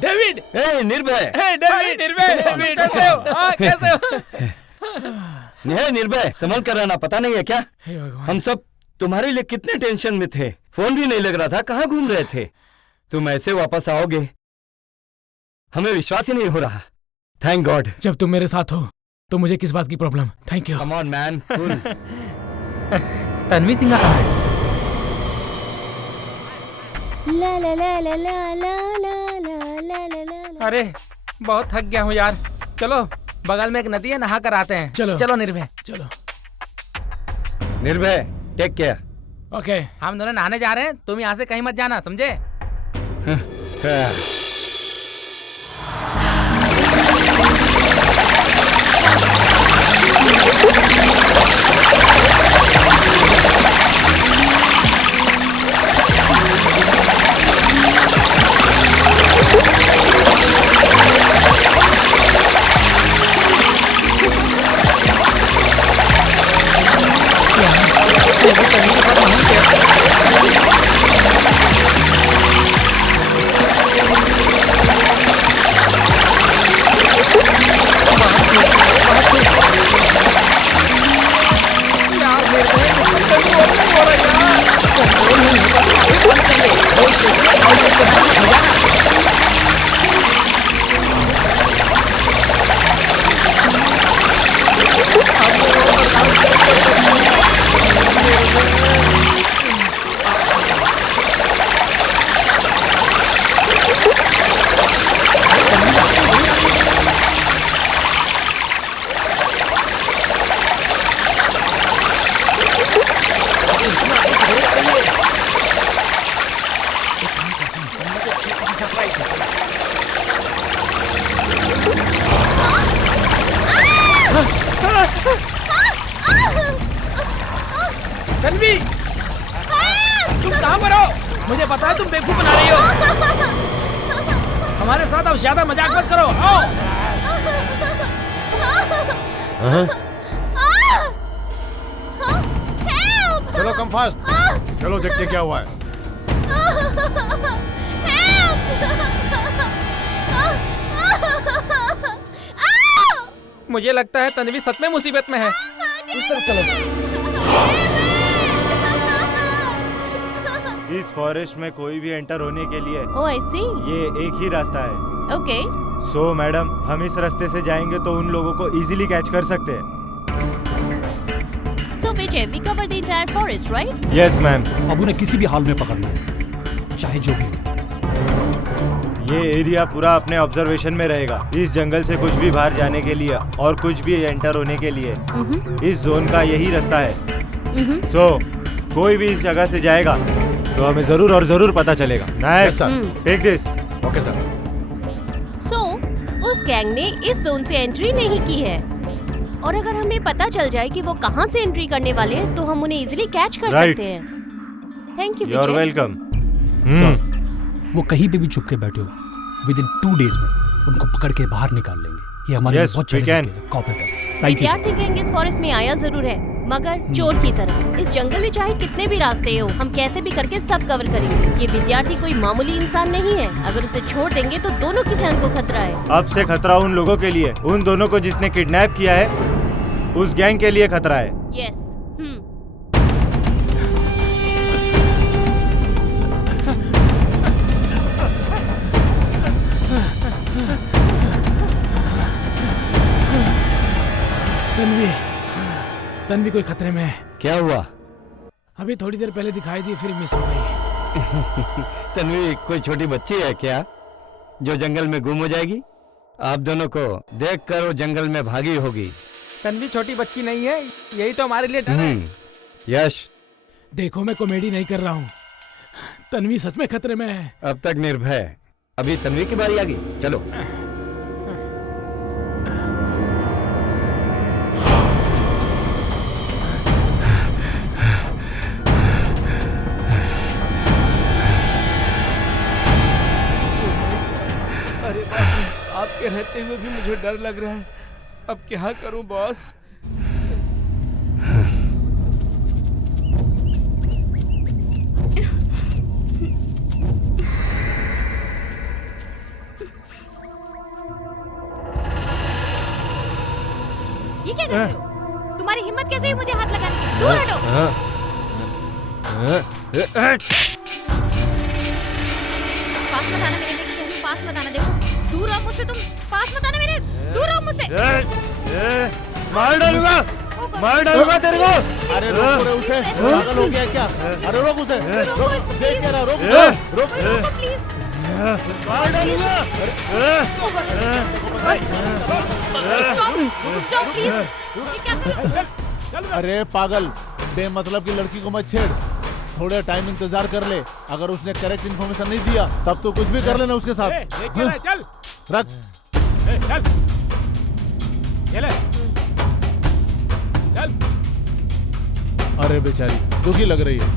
डेविड, निर्भय, निर्भय, कैसे हो? हाँ, कैसे हो? निर्भय, संभल कर रहना, पता नहीं है क्या? हम सब तुम्हारे लिए कितने टेंशन में थे, फोन भी नहीं लग रहा था, कहाँ घूम रहे थे? तुम ऐसे वापस आओगे, हमें विश्वास ही नहीं हो रहा। Thank God. जब तुम मेरे साथ हो तो मुझे किस बात की problem? Thank you. Come on man, cool. Tanvi Singh कहाँ है? ला ला ला ला ला ला ला ला ला ला। अरे बहुत थक गया हूँ यार, चलो बगल में एक नदी है, नहा कर आते हैं। चलो चलो निर्भय, चलो। निर्भय, टेक केयर। ओके, हम दोनों नहाने जा रहे हैं, तुम यहाँ से कहीं मत जाना, समझे? तन्वी, तुम कहाँ पर हो? मुझे पता है तुम बेवकूफ बना रही हो। हमारे साथ अब ज्यादा मजाक मत करो, आओ। चलो कम फास्ट, चलो देखते क्या हुआ है। मुझे लगता है तन्वी सच में मुसीबत में है। उस तरफ चलो। इस फॉरेस्ट में कोई भी एंटर होने के लिए ओह आई सी, ये एक ही रास्ता है। ओके। सो मैडम, हम इस रास्ते से जाएंगे तो उन लोगों को इजीली कैच कर सकते हैं। So Vijay, we covered the entire forest, right? Yes ma'am. अब उन्हें किसी भी हाल में पकड़ना है, चाहे जो भी हो। ये एरिया पूरा अपने ऑब्जर्वेशन में रहेगा। इस जंगल से कुछ भी बाहर जाने के लिए और कुछ भी एंटर होने के लिए इस जोन का यही रास्ता है। सो कोई भी इस जगह से जाएगा तो हमें जरूर और जरूर पता चलेगा। Nice sir, take this. Okay sir. So उस गैंग ने इस जोन से एंट्री नहीं की है, और अगर हमें पता चल जाए कि वो कहाँ से एंट्री करने वाले हैं तो हम उन्हें इजीली कैच कर सकते हैं। Thank you Vijay. You are welcome. Sir, वो कहीं पे भी छुप के बैठे हो, विद इन 2 days में उनको पकड़ के बाहर निकाल लेंगे। ये हमारे लिए बहुत चैलेंजिंग है। विद्यार्थी गैंग इस फॉरेस्ट में आया जरूर है, मगर चोर की तरह। इस जंगल में चाहे कितने भी रास्ते हो, हम कैसे भी करके सब कवर करेंगे। ये विद्यार्थी कोई मामूली इंसान नहीं है, अगर उसे छोड़ देंगे तो दोनों की जान को खतरा है। अब से खतरा उन लोगों के लिए, उन दोनों को जिसने किडनैप किया है, उस गैंग के लिए खतरा है। यस। तन्वी कोई खतरे में है। क्या हुआ? अभी थोड़ी देर पहले दिखाई दी, फिर मिस हो गई। तन्वी कोई छोटी बच्ची है क्या? जो जंगल में गुम हो जाएगी। आप दोनों को देखकर वो जंगल में भागी होगी। तन्वी छोटी बच्ची नहीं है, यही तो हमारे लिए डर है। यश, देखो मैं कॉमेडी नहीं कर रहा हूँ, तन्वी सच में खतरे में है। अब तक निर्भय, अभी तन्वी की बारी आ गई। चलो। अरे बाप, आपके रहते हुए भी मुझे डर लग रहा है। अब क्या करूं बॉस? ये क्या कर रहे हो? तुम्हारी हिम्मत कैसे हुई मुझे हाथ लगाने की? दूर हटो। पास मत आना मेरे, देखो कहूं पास मत आना। देखो दूर रहो मुझसे, तुम पास मत आना मेरे, दूर रहो मुझसे। मार डालूंगा, मार डालूंगा तेरे को। अरे रोक रे उसे, पागल हो गया क्या? अरे रोक उसे, रोक, देख क्या रहा, रोक, रोक प्लीज। मार डालूंगा। अरे पागल, बेमतलब की लड़की को मत छेड़, थोड़ा टाइम इंतजार कर ले। अगर उसने करेक्ट इन्फॉर्मेशन नहीं दिया तब तो कुछ भी कर लेना उसके साथ। चल रख, चल चल चल। अरे बेचारी दुखी लग रही है,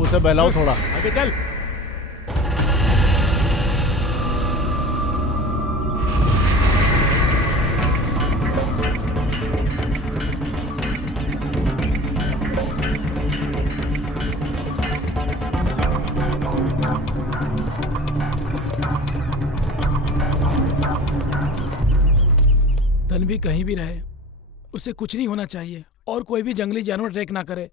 उसे बहलाओ थोड़ा। आगे चल। तन्वी कहीं भी रहे, उसे कुछ नहीं होना चाहिए और कोई भी जंगली जानवर ट्रैक ना करे।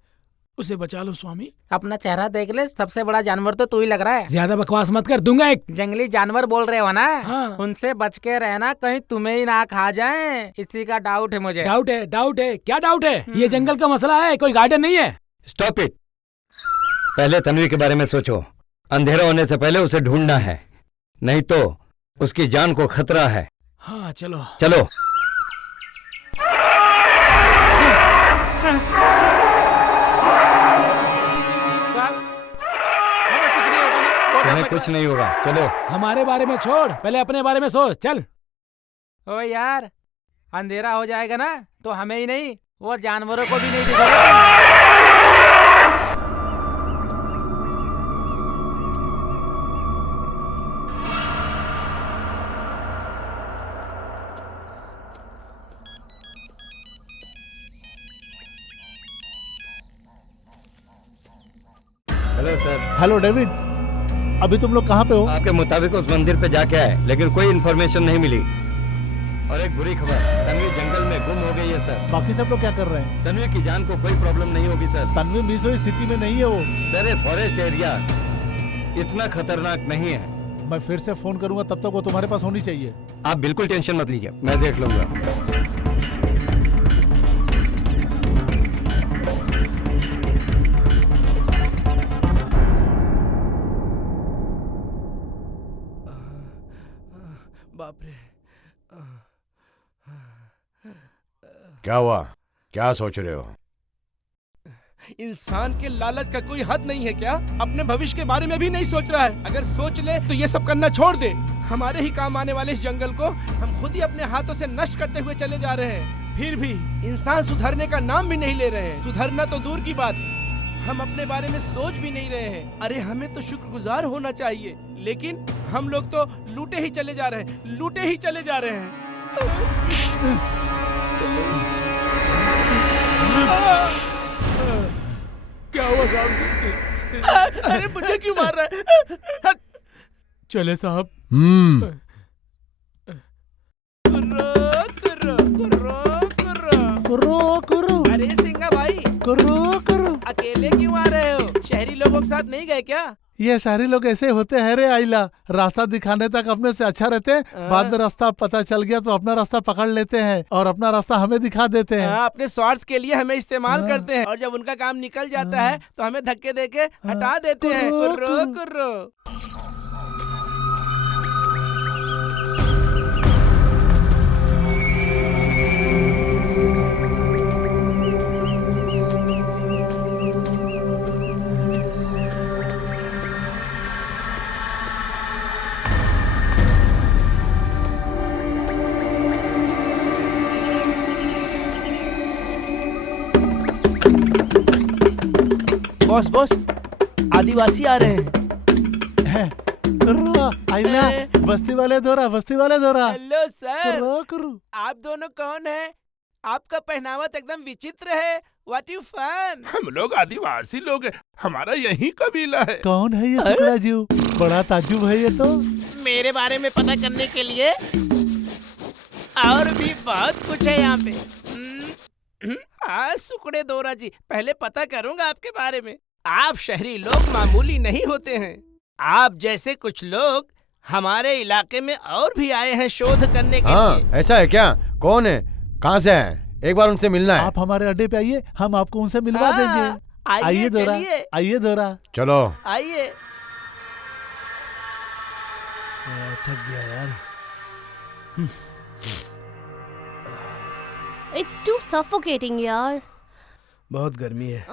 उसे बचा लो स्वामी। अपना चेहरा देख ले, सबसे बड़ा जानवर तो तू ही लग रहा है। ज्यादा बकवास मत कर, दूंगा एक। जंगली जानवर बोल रहे हो ना? हाँ। उनसे बच के रहना, कहीं तुम्हें ही ना खा जाएं, इसी का डाउट है मुझे। डाउट है? डाउट है? क्या डाउट है? ये जंगल का मसला है, कोई गार्डन नहीं है। Stop it. पहले तन्वी के बारे में सोचो। अंधेरा होने से पहले उसे ढूंढना है, नहीं तो उसकी जान को खतरा है। हाँ चलो चलो। तुम्हें कुछ नहीं होगा, चलो। हमारे बारे में छोड़, पहले अपने बारे में सोच। चल। ओ यार, अंधेरा हो जाएगा ना तो हमें ही नहीं, वो जानवरों को भी नहीं दिखेगा। Hello sir. हेलो डेविड, अभी तुम लोग कहाँ पे हो? आपके मुताबिक उस मंदिर पे जाके आए, लेकिन कोई इन्फॉर्मेशन नहीं मिली। और एक बुरी खबर, तन्वी जंगल में गुम हो गई है सर। बाकी सब लोग क्या कर रहे हैं? तन्वी की जान को कोई प्रॉब्लम नहीं होगी सर। तन्वी मिसोई सिटी में नहीं है वो। सर ये फॉरेस्ट एरिया इतना खतरनाक नहीं है। मैं फिर से फोन करूंगा, तब तक वो तुम्हारे पास होनी चाहिए। आप बिल्कुल टेंशन मत लीजिए, मैं देख लूंगा। बाप रे। क्या हुआ? क्या सोच रहे हो? इंसान के लालच का कोई हद नहीं है क्या? अपने भविष्य के बारे में भी नहीं सोच रहा है। अगर सोच ले तो ये सब करना छोड़ दे। हमारे ही काम आने वाले इस जंगल को हम खुद ही अपने हाथों से नष्ट करते हुए चले जा रहे हैं। फिर भी इंसान सुधरने का नाम भी नहीं ले रहे हैं। सुधरना तो दूर की बात, हम अपने बारे में सोच भी नहीं रहे हैं। अरे हमें तो शुक्रगुजार होना चाहिए, लेकिन हम लोग तो लूटे ही चले जा रहे हैं, लूटे ही चले जा रहे हैं। क्या हुआ साहब? अरे मुझे क्यों मार रहा है? चले साहब। अरे सिंगा भाई, अकेले क्यों आ रहे हो? शहरी लोगों के साथ नहीं गए क्या? ये शहरी लोग ऐसे होते हैं रे आइला, रास्ता दिखाने तक अपने से अच्छा रहते हैं, बाद में रास्ता पता चल गया तो अपना रास्ता पकड़ लेते हैं और अपना रास्ता हमें दिखा देते हैं। अपने स्वार्थ के लिए हमें इस्तेमाल करते हैं और जब उनका काम निकल जाता है तो हमें धक्के देके हटा देते हैं। कुर्रो कुर्रो। बॉस बॉस, आदिवासी आ रहे हैं। आइला, बस्ती वाले धोरा। हेलो सर, करो। आप दोनों कौन हैं? आपका पहनावा तो एकदम विचित्र है। What you fun? हम लोग आदिवासी लोग हैं, हमारा यही कबीला है। कौन है ये सुकड़ा जीव? बड़ा ताजुब है ये तो। मेरे बारे में पता करने के लिए और भी बहुत कुछ है यहाँ पे। हाँ सुकड़े दोरा जी, पहले पता करूंगा आपके बारे में। आप शहरी लोग मामूली नहीं होते हैं। आप जैसे कुछ लोग हमारे इलाके में और भी आए हैं शोध करने के लिए। ऐसा है क्या? कौन है, कहाँ से है? एक बार उनसे मिलना है। आप हमारे अड्डे पे आइए, हम आपको उनसे मिलवा देंगे। आइए दोरा, आइए दोरा। चलो आइए। थक गया यार। It's too suffocating, यार। बहुत गर्मी है।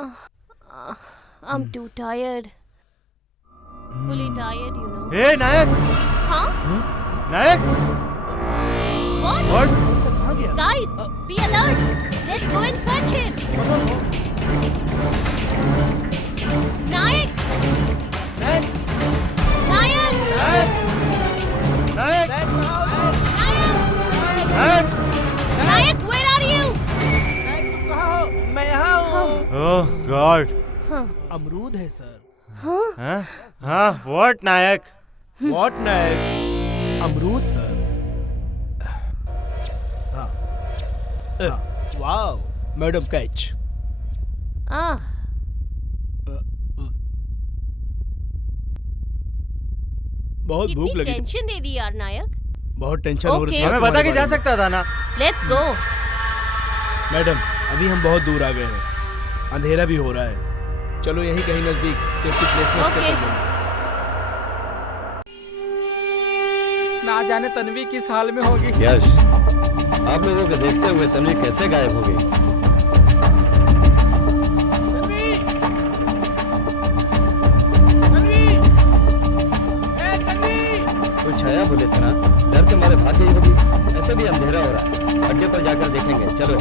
I'm too tired. Fully tired, you know. ए नायक! हाँ? नायक! What? Guys, be alert. Let's go and search it. Nayak! Nayak! Nayak, where are you? मैं यहाँ हूँ। ओह गॉड। अमरूद है सर। हाँ? हाँ, व्हाट नायक? व्हाट नायक? अमरूद सर। Wow, madam catch. बहुत भूख लगी। टेंशन दे दी यार नायक। बहुत टेंशन हो रही थी। हमें बता के जा सकता था ना। Let's go. मैडम, अभी हम बहुत दूर आ गए हैं, अंधेरा भी हो रहा है। चलो यहीं कहीं नजदीक सेफ्टी प्लेस में स्टे कर लेंगे। ना जाने तन्वी किस हाल में होगी। यश, आप लोगों को देखते हुए तन्वी कैसे गायब हो गई? कुछ छाया बोले थे ना, डर के मारे भाग गई होगी। ऐसे भी अंधेरा हो रहा है, अड्डे पर जाकर देखेंगे। चलो।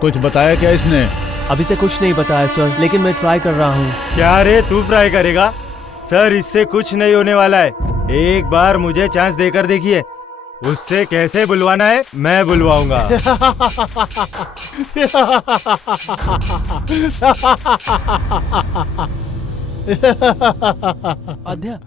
कुछ बताया क्या इसने? अभी तक कुछ नहीं बताया सर, लेकिन मैं ट्राई कर रहा हूँ। क्या रे, तू ट्राई करेगा? सर इससे कुछ नहीं होने वाला है। एक बार मुझे चांस देकर देखिए, उससे कैसे बुलवाना है मैं बुलवाऊंगा। आद्या,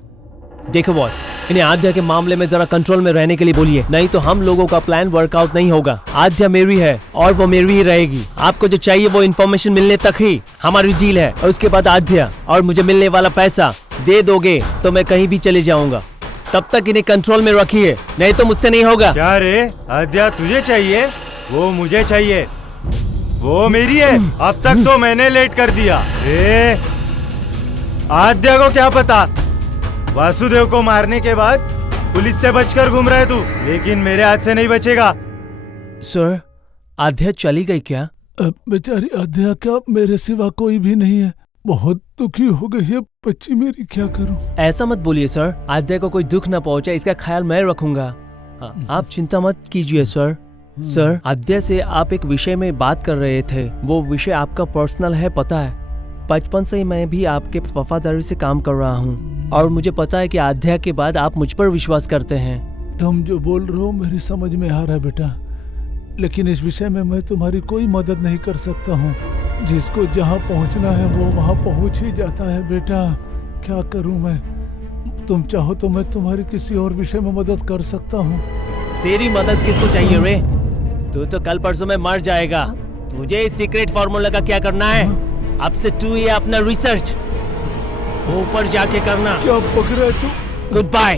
देखो बॉस, इन्हें आद्या के मामले में जरा कंट्रोल में रहने के लिए बोलिए, नहीं तो हम लोगों का प्लान वर्कआउट नहीं होगा। आद्या मेरी है और वो मेरी ही रहेगी। आपको जो चाहिए वो इन्फॉर्मेशन मिलने तक ही हमारी डील है, और उसके बाद आद्या और मुझे मिलने वाला पैसा दे दोगे तो मैं कहीं भी चले जाऊंगा। तब तक इन्हें कंट्रोल में रखिए, नहीं तो मुझसे नहीं होगा। क्या रे, आद्या तुझे चाहिए? वो मुझे चाहिए, वो मेरी है। अब तक तो मैंने लेट कर दिया। आद्या को क्या पता, वासुदेव को मारने के बाद पुलिस से बचकर घूम रहा है तू, लेकिन मेरे हाथ से नहीं बचेगा। सर, आद्या चली गई क्या? बेचारी आद्या क्या, मेरे सिवा कोई भी नहीं है। बहुत दुखी हो गई है बच्ची मेरी, क्या करूं? ऐसा मत बोलिए सर, आद्या को कोई दुख न पहुंचे इसका ख्याल मैं रखूंगा। आप चिंता मत कीजिए सर। सर, आद्या से आप एक विषय में बात कर रहे थे, वो विषय आपका पर्सनल है, पता है। बचपन से ही मैं भी आपके वफादारी से काम कर रहा हूँ, और मुझे पता है कि आद्या के बाद आप मुझ पर विश्वास करते हैं। तुम जो बोल रहे हो मेरी समझ में आ रहा है बेटा, लेकिन इस विषय में मैं तुम्हारी कोई मदद नहीं कर सकता हूँ। जिसको जहाँ पहुँचना है वो वहाँ पहुँच ही जाता है बेटा, क्या करूँ मैं? तुम चाहो तो मैं तुम्हारी किसी और विषय में मदद कर सकता हूँ। तेरी मदद किसको चाहिए रे? तू तो कल परसों में मर जाएगा। मुझे इस सीक्रेट फार्मूला का क्या करना है? अब से तू ये अपना रिसर्च ऊपर जाके करना। क्या पकड़ा तू? Good bye.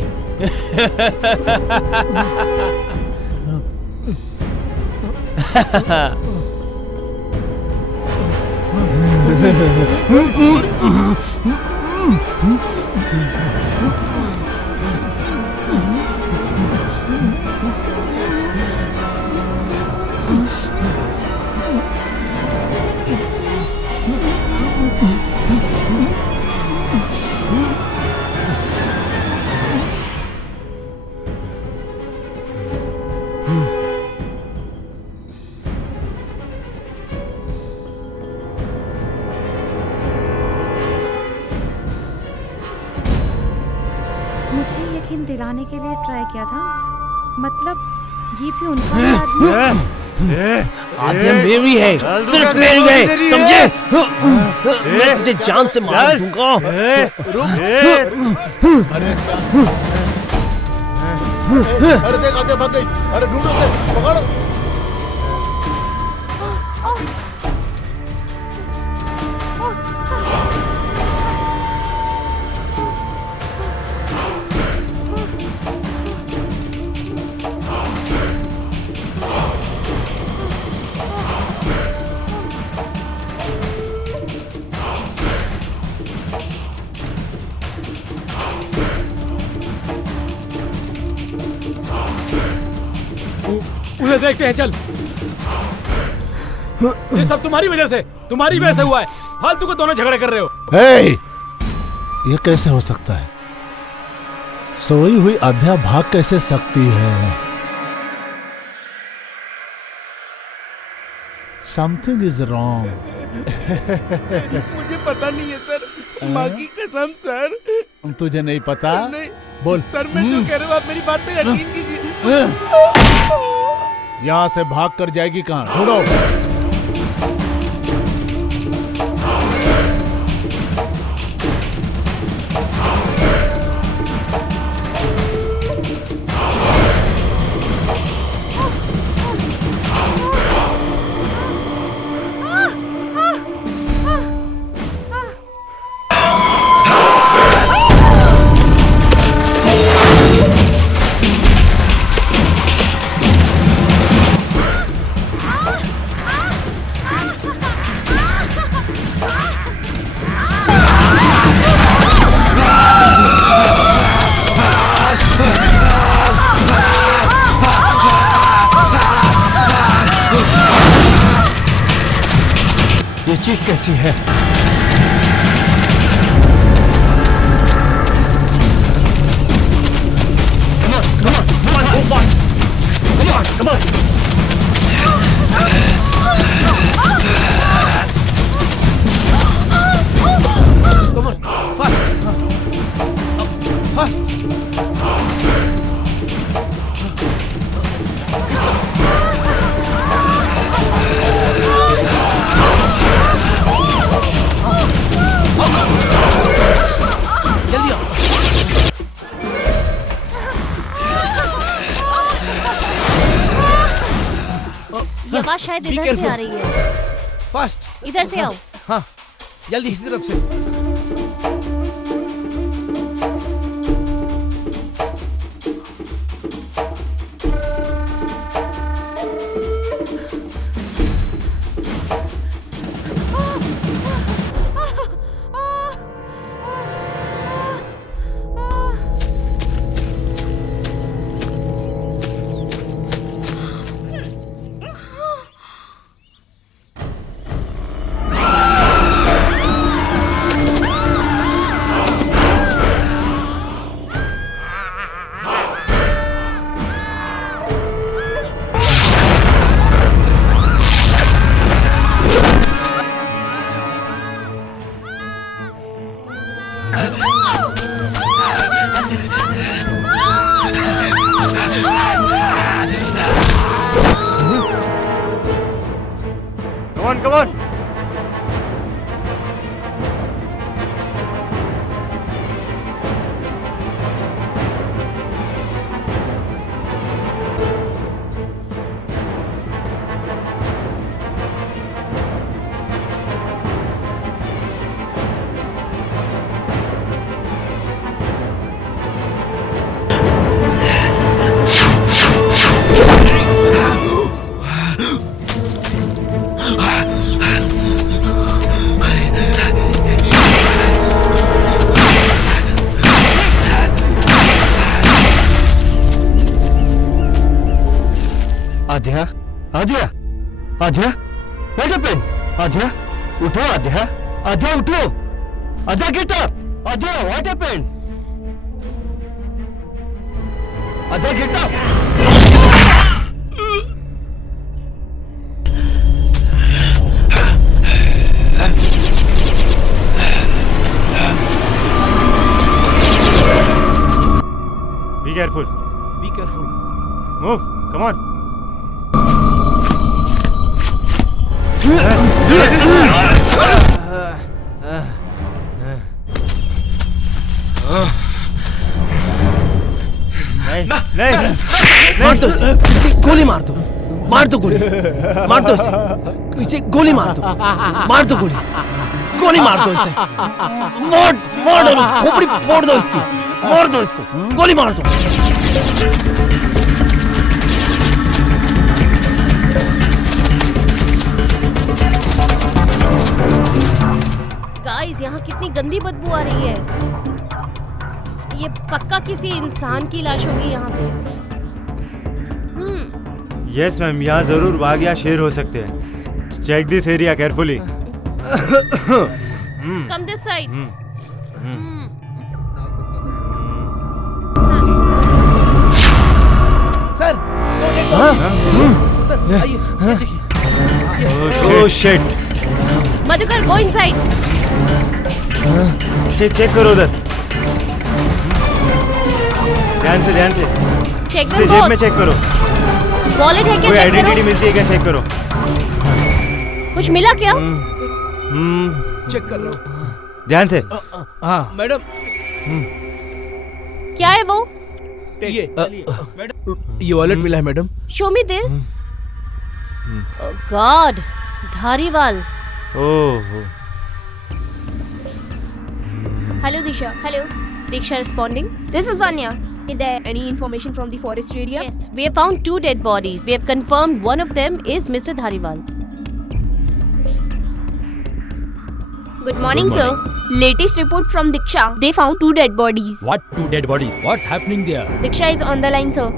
मुझे यकीन दिलाने के लिए ट्राई किया था, मतलब ये भी उनका आदमी। आद्या मेरी है, सिर्फ मेरी है, समझे? मैं तुझे जान से मार दूंगा। अरे देख आद्या भाग गई। अरे ढूंढो उसे, पकड़ो। उसे देखते हैं, चल। ये सब तुम्हारी वजह से हुआ है। फालतू को दोनों झगड़े कर रहे हो। हे! ये कैसे हो सकता है? सोई हुई आद्या भाग कैसे सकती है? Something is wrong. मुझे पता नहीं है सर, माँ की कसम सर। तुझे नहीं पता? नहीं। बोल। सर मैं जो कह रहा हूँ आप मेरी बात पे यकीन कीजिए। यहाँ से भाग कर जाएगी कहाँ? ढूंढो। ये चीज कैसी है? ये आवाज शायद इधर से आ रही है। फास्ट। इधर से आओ। हाँ, जल्दी इस तरफ से। Come on! Adya, Adya, what happened? Adya, उठो आद्या, आद्या उठो, Adya get up, Adya what happened? Adya get up. Be careful. Be careful. Move. Come on. नहीं, मार दो इसे, पीछे गोली मार दो, मार दो गोली, मार दो इसे, पीछे गोली मार दो, मार दो गोली, गोली मार दो इसे, मार दो, खोपड़ी फोड़ दो इसकी, मार दो इसको, गोली मार दो। गाइस, यहाँ कितनी गंदी बदबू आ रही है। ये पक्का किसी इंसान की लाश होगी यहाँ पे। यस मैम, यहाँ जरूर बाघ या शेर हो सकते हैं। Check this area carefully. Come this side. Sir, sir आइए, ये देखिए। Oh shit. Madhukar, go inside. Check करो उधर, ध्यान से, ध्यान से। चेक इसके जेब में चेक करो। वॉलेट है क्या? कोई चेक आइडेंटिटी करो। मिलती है क्या? चेक करो। कुछ मिला क्या? चेक कर रहा हूँ। ध्यान से। हाँ मैडम। क्या है वो? ये वॉलेट मिला है madam. Show me this. God, Dhariwal. Oh. Hello Disha. Hello. Diksha responding. This is Vanya. Is there any information from the forest area? Yes, we have found 2 dead bodies. We have confirmed one of them is Mr. Dhariwal. Good morning, sir. Latest report from Diksha. They found 2 dead bodies. What 2 dead bodies? What's happening there? Diksha is on the line, sir.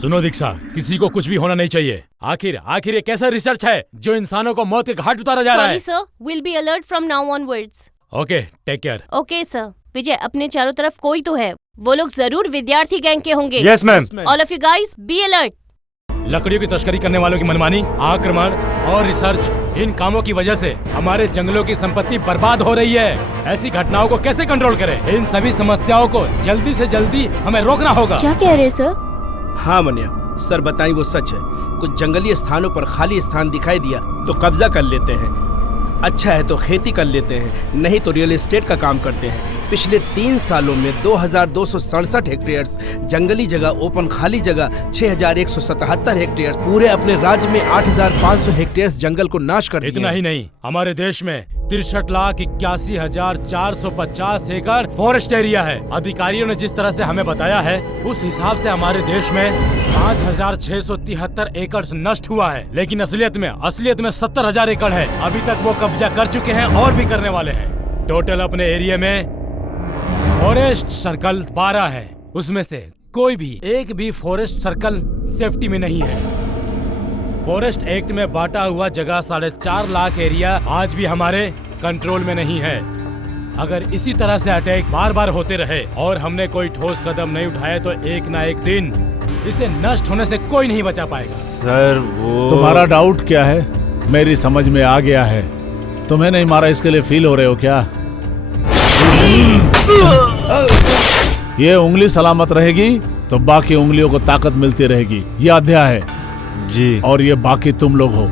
सुनो दीक्षा, किसी को कुछ भी होना नहीं चाहिए। आखिर ये कैसा रिसर्च है जो इंसानों को मौत के घाट उतारा जा रहा है? Sorry, sir. We'll be alert from now onwards. Okay, take care. Okay, sir. विजय, अपने चारों तरफ कोई तो है। वो लोग जरूर विद्यार्थी गैंग के होंगे। Yes, ma'am. All of you guys, be alert. लकड़ियों की तस्करी करने वालों की मनमानी, आक्रमण और रिसर्च, इन कामों की वजह से हमारे जंगलों की संपत्ति बर्बाद हो रही है। ऐसी घटनाओं को कैसे कंट्रोल करें? इन सभी समस्याओं को जल्दी से जल्दी हमें रोकना होगा। क्या कह रहे सर? हाँ मनिया, सर बताएं वो सच है। कुछ जंगली स्थानों पर खाली स्थान दिखाई दिया तो कब्जा कर लेते हैं। अच्छा है तो खेती कर लेते हैं, नहीं तो रियल एस्टेट का काम करते हैं। पिछले 3 सालों में 2267 हेक्टेयर्स जंगली जगह, ओपन खाली जगह 6177 हेक्टेयर्स, पूरे अपने राज्य में 8500 हेक्टेयर्स जंगल को नाश कर दिया। इतना ही नहीं, हमारे देश में 63,81,450 एकड़ फॉरेस्ट एरिया है। अधिकारियों ने जिस तरह से हमें बताया है, उस हिसाब से हमारे देश में 5,673 एकड़ नष्ट हुआ है, लेकिन असलियत में 70,000 एकड़ है। अभी तक वो कब्जा कर चुके हैं और भी करने वाले हैं। टोटल अपने एरिया में फॉरेस्ट सर्कल 12 है, उसमें से एक भी फॉरेस्ट सर्कल सेफ्टी में नहीं है। फॉरेस्ट एक्ट में बांटा हुआ जगह 4.5 लाख एरिया आज भी हमारे कंट्रोल में नहीं है। अगर इसी तरह से अटैक बार बार होते रहे और हमने कोई ठोस कदम नहीं उठाया तो एक ना एक दिन इसे नष्ट होने से कोई नहीं बचा पाएगा। सर वो तुम्हारा डाउट क्या है? मेरी समझ में आ गया है। तुम्हें नहीं मारा इसके लिए फील हो रहे हो क्या? ये उंगली सलामत रहेगी तो बाकी उंगलियों को ताकत मिलती रहेगी। ये अध्याय है जी, और ये बाकी तुम लोग हो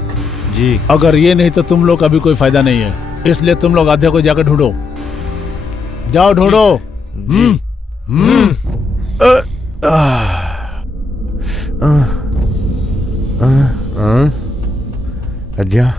जी। अगर ये नहीं तो तुम लोग का भी कोई फायदा नहीं है, इसलिए तुम लोग अध्याय को जाकर ढूंढो। जाओ ढूंढो। अध्याय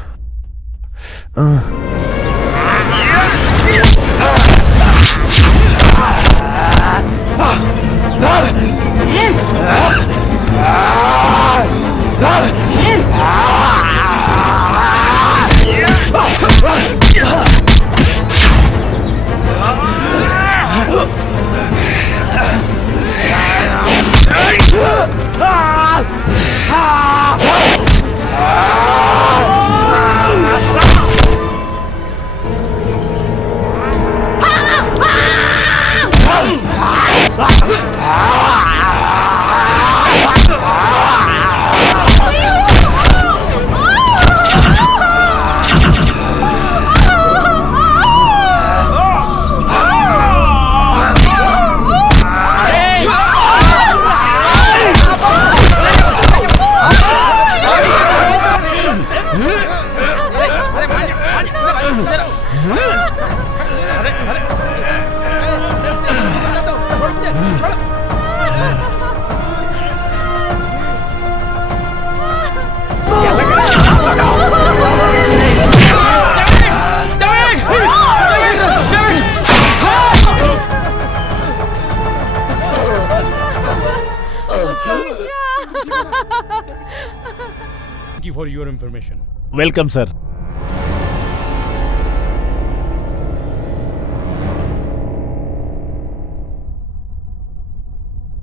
Thank you for your information. Welcome sir.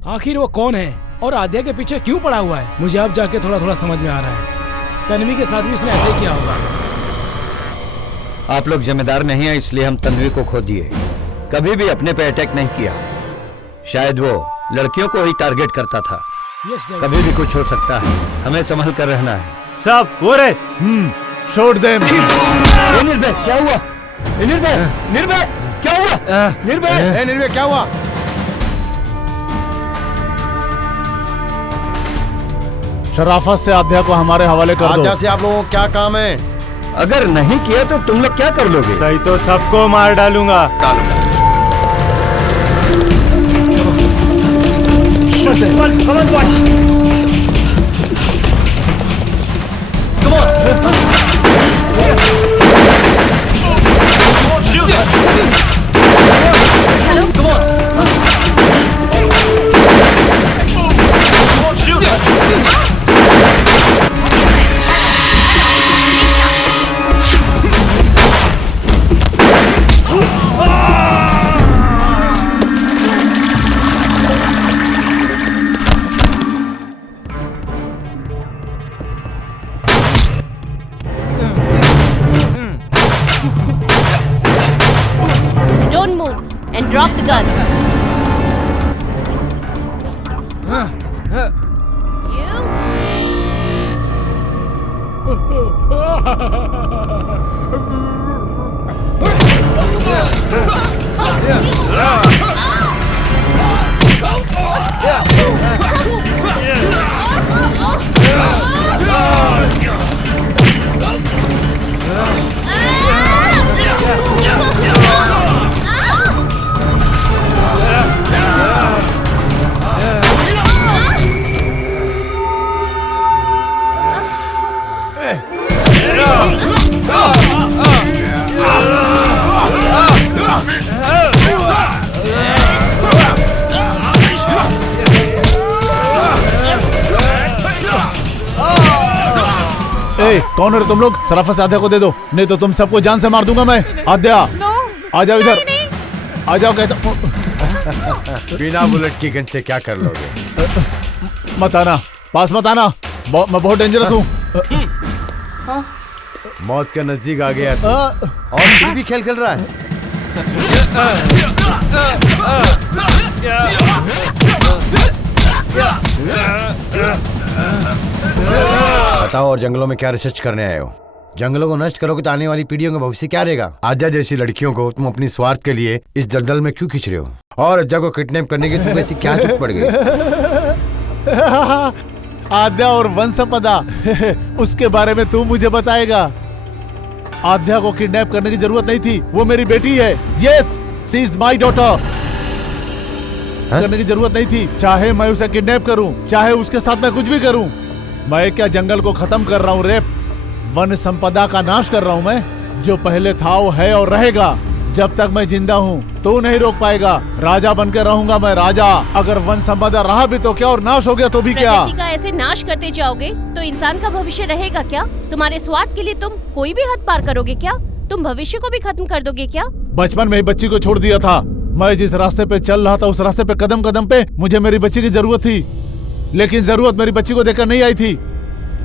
आखिर वो कौन है और आद्या के पीछे क्यों पड़ा हुआ है? मुझे अब जाके थोड़ा थोड़ा समझ में आ रहा है। तन्वी के साथ भी इसने ऐसे ही किया होगा। आप लोग जिम्मेदार नहीं है, इसलिए हम तन्वी को खो दिए। कभी भी अपने पे अटैक नहीं किया। शायद वो लड़कियों को ही टारगेट करता था। कभी भी कुछ हो सकता है, हमें संभल कर रहना है। सब वो रे। छोड़ दे। निर्भय क्या हुआ? निर्भय, निर्भय क्या हुआ? निर्भय, निर्भय क्या हुआ? शराफत से आद्या को हमारे हवाले कर दो। आद्या से आप लोगों को क्या काम है? अगर नहीं किया तो तुम लोग क्या कर लोगे? सही तो सबको मार डालूंगा। And drop the gun. कौन है तुम लोग? शराफत से आद्या को दे दो, नहीं तो तुम सबको जान से मार दूंगा मैं। आद्या आ जाओ इधर, आ जाओ कहता। बिना बुलेट की गन से क्या कर लोगे? मत आना, पास मत आना, मैं बहुत डेंजरस हूँ। मौत के नजदीक आ गया और फिर भी खेल खेल रहा है। बताओ, और जंगलों में क्या रिसर्च करने आए हो? जंगलों को नष्ट करोगे तो आने वाली पीढ़ियों का भविष्य क्या रहेगा? आद्या जैसी लड़कियों को तुम अपनी स्वार्थ के लिए इस दलदल में क्यों खींच रहे हो? और आद्या को किडनैप करने की तुम ऐसी क्या चुप पड़ गई? आद्या और वन संपदा उसके बारे में तू मुझे बताएगा। आद्या को किडनैप करने की जरूरत नहीं थी, वो मेरी बेटी है। Yes, she is my daughter. करने की जरूरत नहीं थी। चाहे मैं उसे किडनैप करूं, चाहे उसके साथ मैं कुछ भी करूं। मैं क्या जंगल को खत्म कर रहा हूं? रेप, वन संपदा का नाश कर रहा हूं मैं। जो पहले था वो है और रहेगा। जब तक मैं जिंदा हूँ तो नहीं रोक पाएगा। राजा बनकर रहूंगा मैं, राजा। अगर वन संपदा रहा भी तो क्या, और नाश हो गया तो भी क्या? प्रकृति का ऐसे नाश करते जाओगे तो इंसान का भविष्य रहेगा क्या? तुम्हारे स्वार्थ के लिए तुम कोई भी हद पार करोगे क्या? तुम भविष्य को भी खत्म कर दोगे क्या? बचपन में ही बच्ची को छोड़ दिया था। मैं जिस रास्ते पे चल रहा था उस रास्ते पे कदम कदम पे मुझे मेरी बच्ची की जरूरत थी, लेकिन जरूरत मेरी बच्ची को देखकर नहीं आई थी।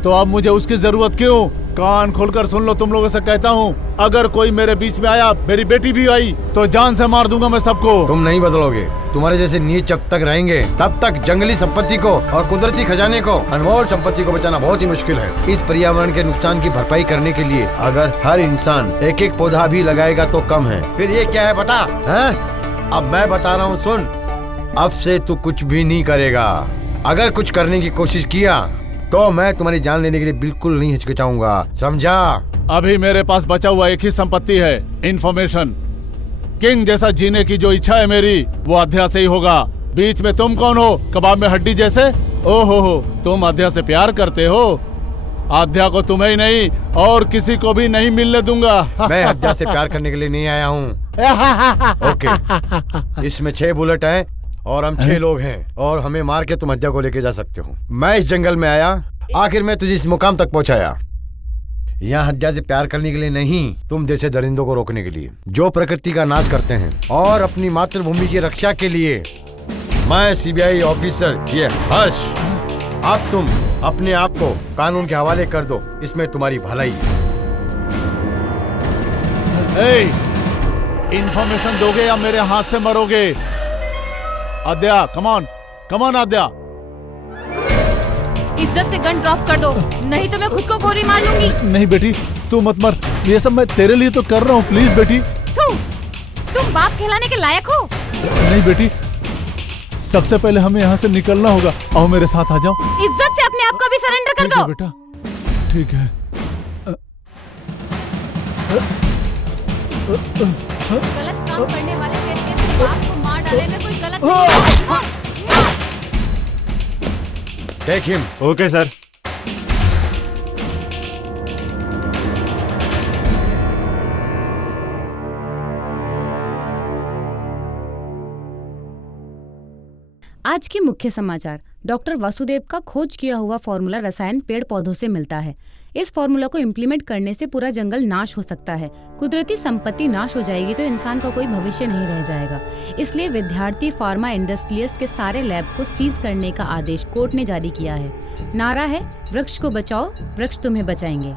तो अब मुझे उसकी जरूरत क्यों? कान खोलकर सुन लो, तुम लोगों से कहता हूँ, अगर कोई मेरे बीच में आया, मेरी बेटी भी आई, तो जान से मार दूंगा मैं सबको। तुम नहीं बदलोगे। तुम्हारे जैसे नीच जब तक रहेंगे तब तक जंगली संपत्ति को और कुदरती खजाने को, अनमोल संपत्ति को बचाना बहुत ही मुश्किल है। इस पर्यावरण के नुकसान की भरपाई करने के लिए अगर हर इंसान एक एक पौधा भी लगाएगा तो कम है। फिर ये क्या है पता है? अब मैं बता रहा हूँ, सुन। अब से तू कुछ भी नहीं करेगा। अगर कुछ करने की कोशिश किया तो मैं तुम्हारी जान लेने के लिए बिल्कुल नहीं हिचकिचाऊंगा, समझा? अभी मेरे पास बचा हुआ एक ही संपत्ति है, इंफॉर्मेशन। किंग जैसा जीने की जो इच्छा है मेरी, वो अध्या से ही होगा। बीच में तुम कौन हो, कबाब में हड्डी जैसे? ओहो, तुम अध्या से प्यार करते हो? अध्या को तुम्हें ही नहीं और किसी को भी नहीं मिलने दूंगा। मैं अध्या से प्यार करने के लिए नहीं आया हूँ। ओके, इसमें 6 बुलेट हैं और हम 6 लोग हैं और हमें मार के तुम अध्या को लेके जा सकते हो। मैं इस जंगल में आया, आखिर मैं तुझे इस मुकाम तक पहुंचाया। यहाँ हत्या से प्यार करने के लिए नहीं, तुम जैसे दरिंदों को रोकने के लिए जो प्रकृति का नाश करते हैं और अपनी मातृभूमि की रक्षा के लिए। मैं सीबीआई ऑफिसर ये हर्ष, अब तुम अपने आप को कानून के हवाले कर दो, इसमें तुम्हारी भलाई। इंफॉर्मेशन दोगे या मेरे हाथ से मरोगे? अध्या, कमॉन कमॉन अध्या। इज्जत से गन ड्रॉप कर दो, नहीं तो मैं खुद को गोली मार लूंगी। नहीं बेटी, तू मत मर, ये सब मैं तेरे लिए तो कर रहा हूँ, प्लीज बेटी। तुम बाप कहलाने के लायक हो? नहीं बेटी, सबसे पहले हमें यहाँ से निकलना होगा। आओ मेरे साथ आ जाओ। इज्जत से अपने आप को भी सरेंडर कर दो। बेटा ठीक है। गलत काम करने वाले तरीके से बाप को मार डाले में कोई गलत नहीं है। Take him. Okay sir. आज के मुख्य समाचार। डॉक्टर वासुदेव का खोज किया हुआ फॉर्मूला रसायन पेड़ पौधों से मिलता है। इस फॉर्मूला को इम्प्लीमेंट करने से पूरा जंगल नाश हो सकता है। कुदरती संपत्ति नाश हो जाएगी तो इंसान का कोई भविष्य नहीं रह जाएगा। इसलिए विद्यार्थी फार्मा इंडस्ट्रियलिस्ट के सारे लैब को सीज करने का आदेश कोर्ट ने जारी किया है। नारा है, वृक्ष को बचाओ, वृक्ष तुम्हें बचाएंगे।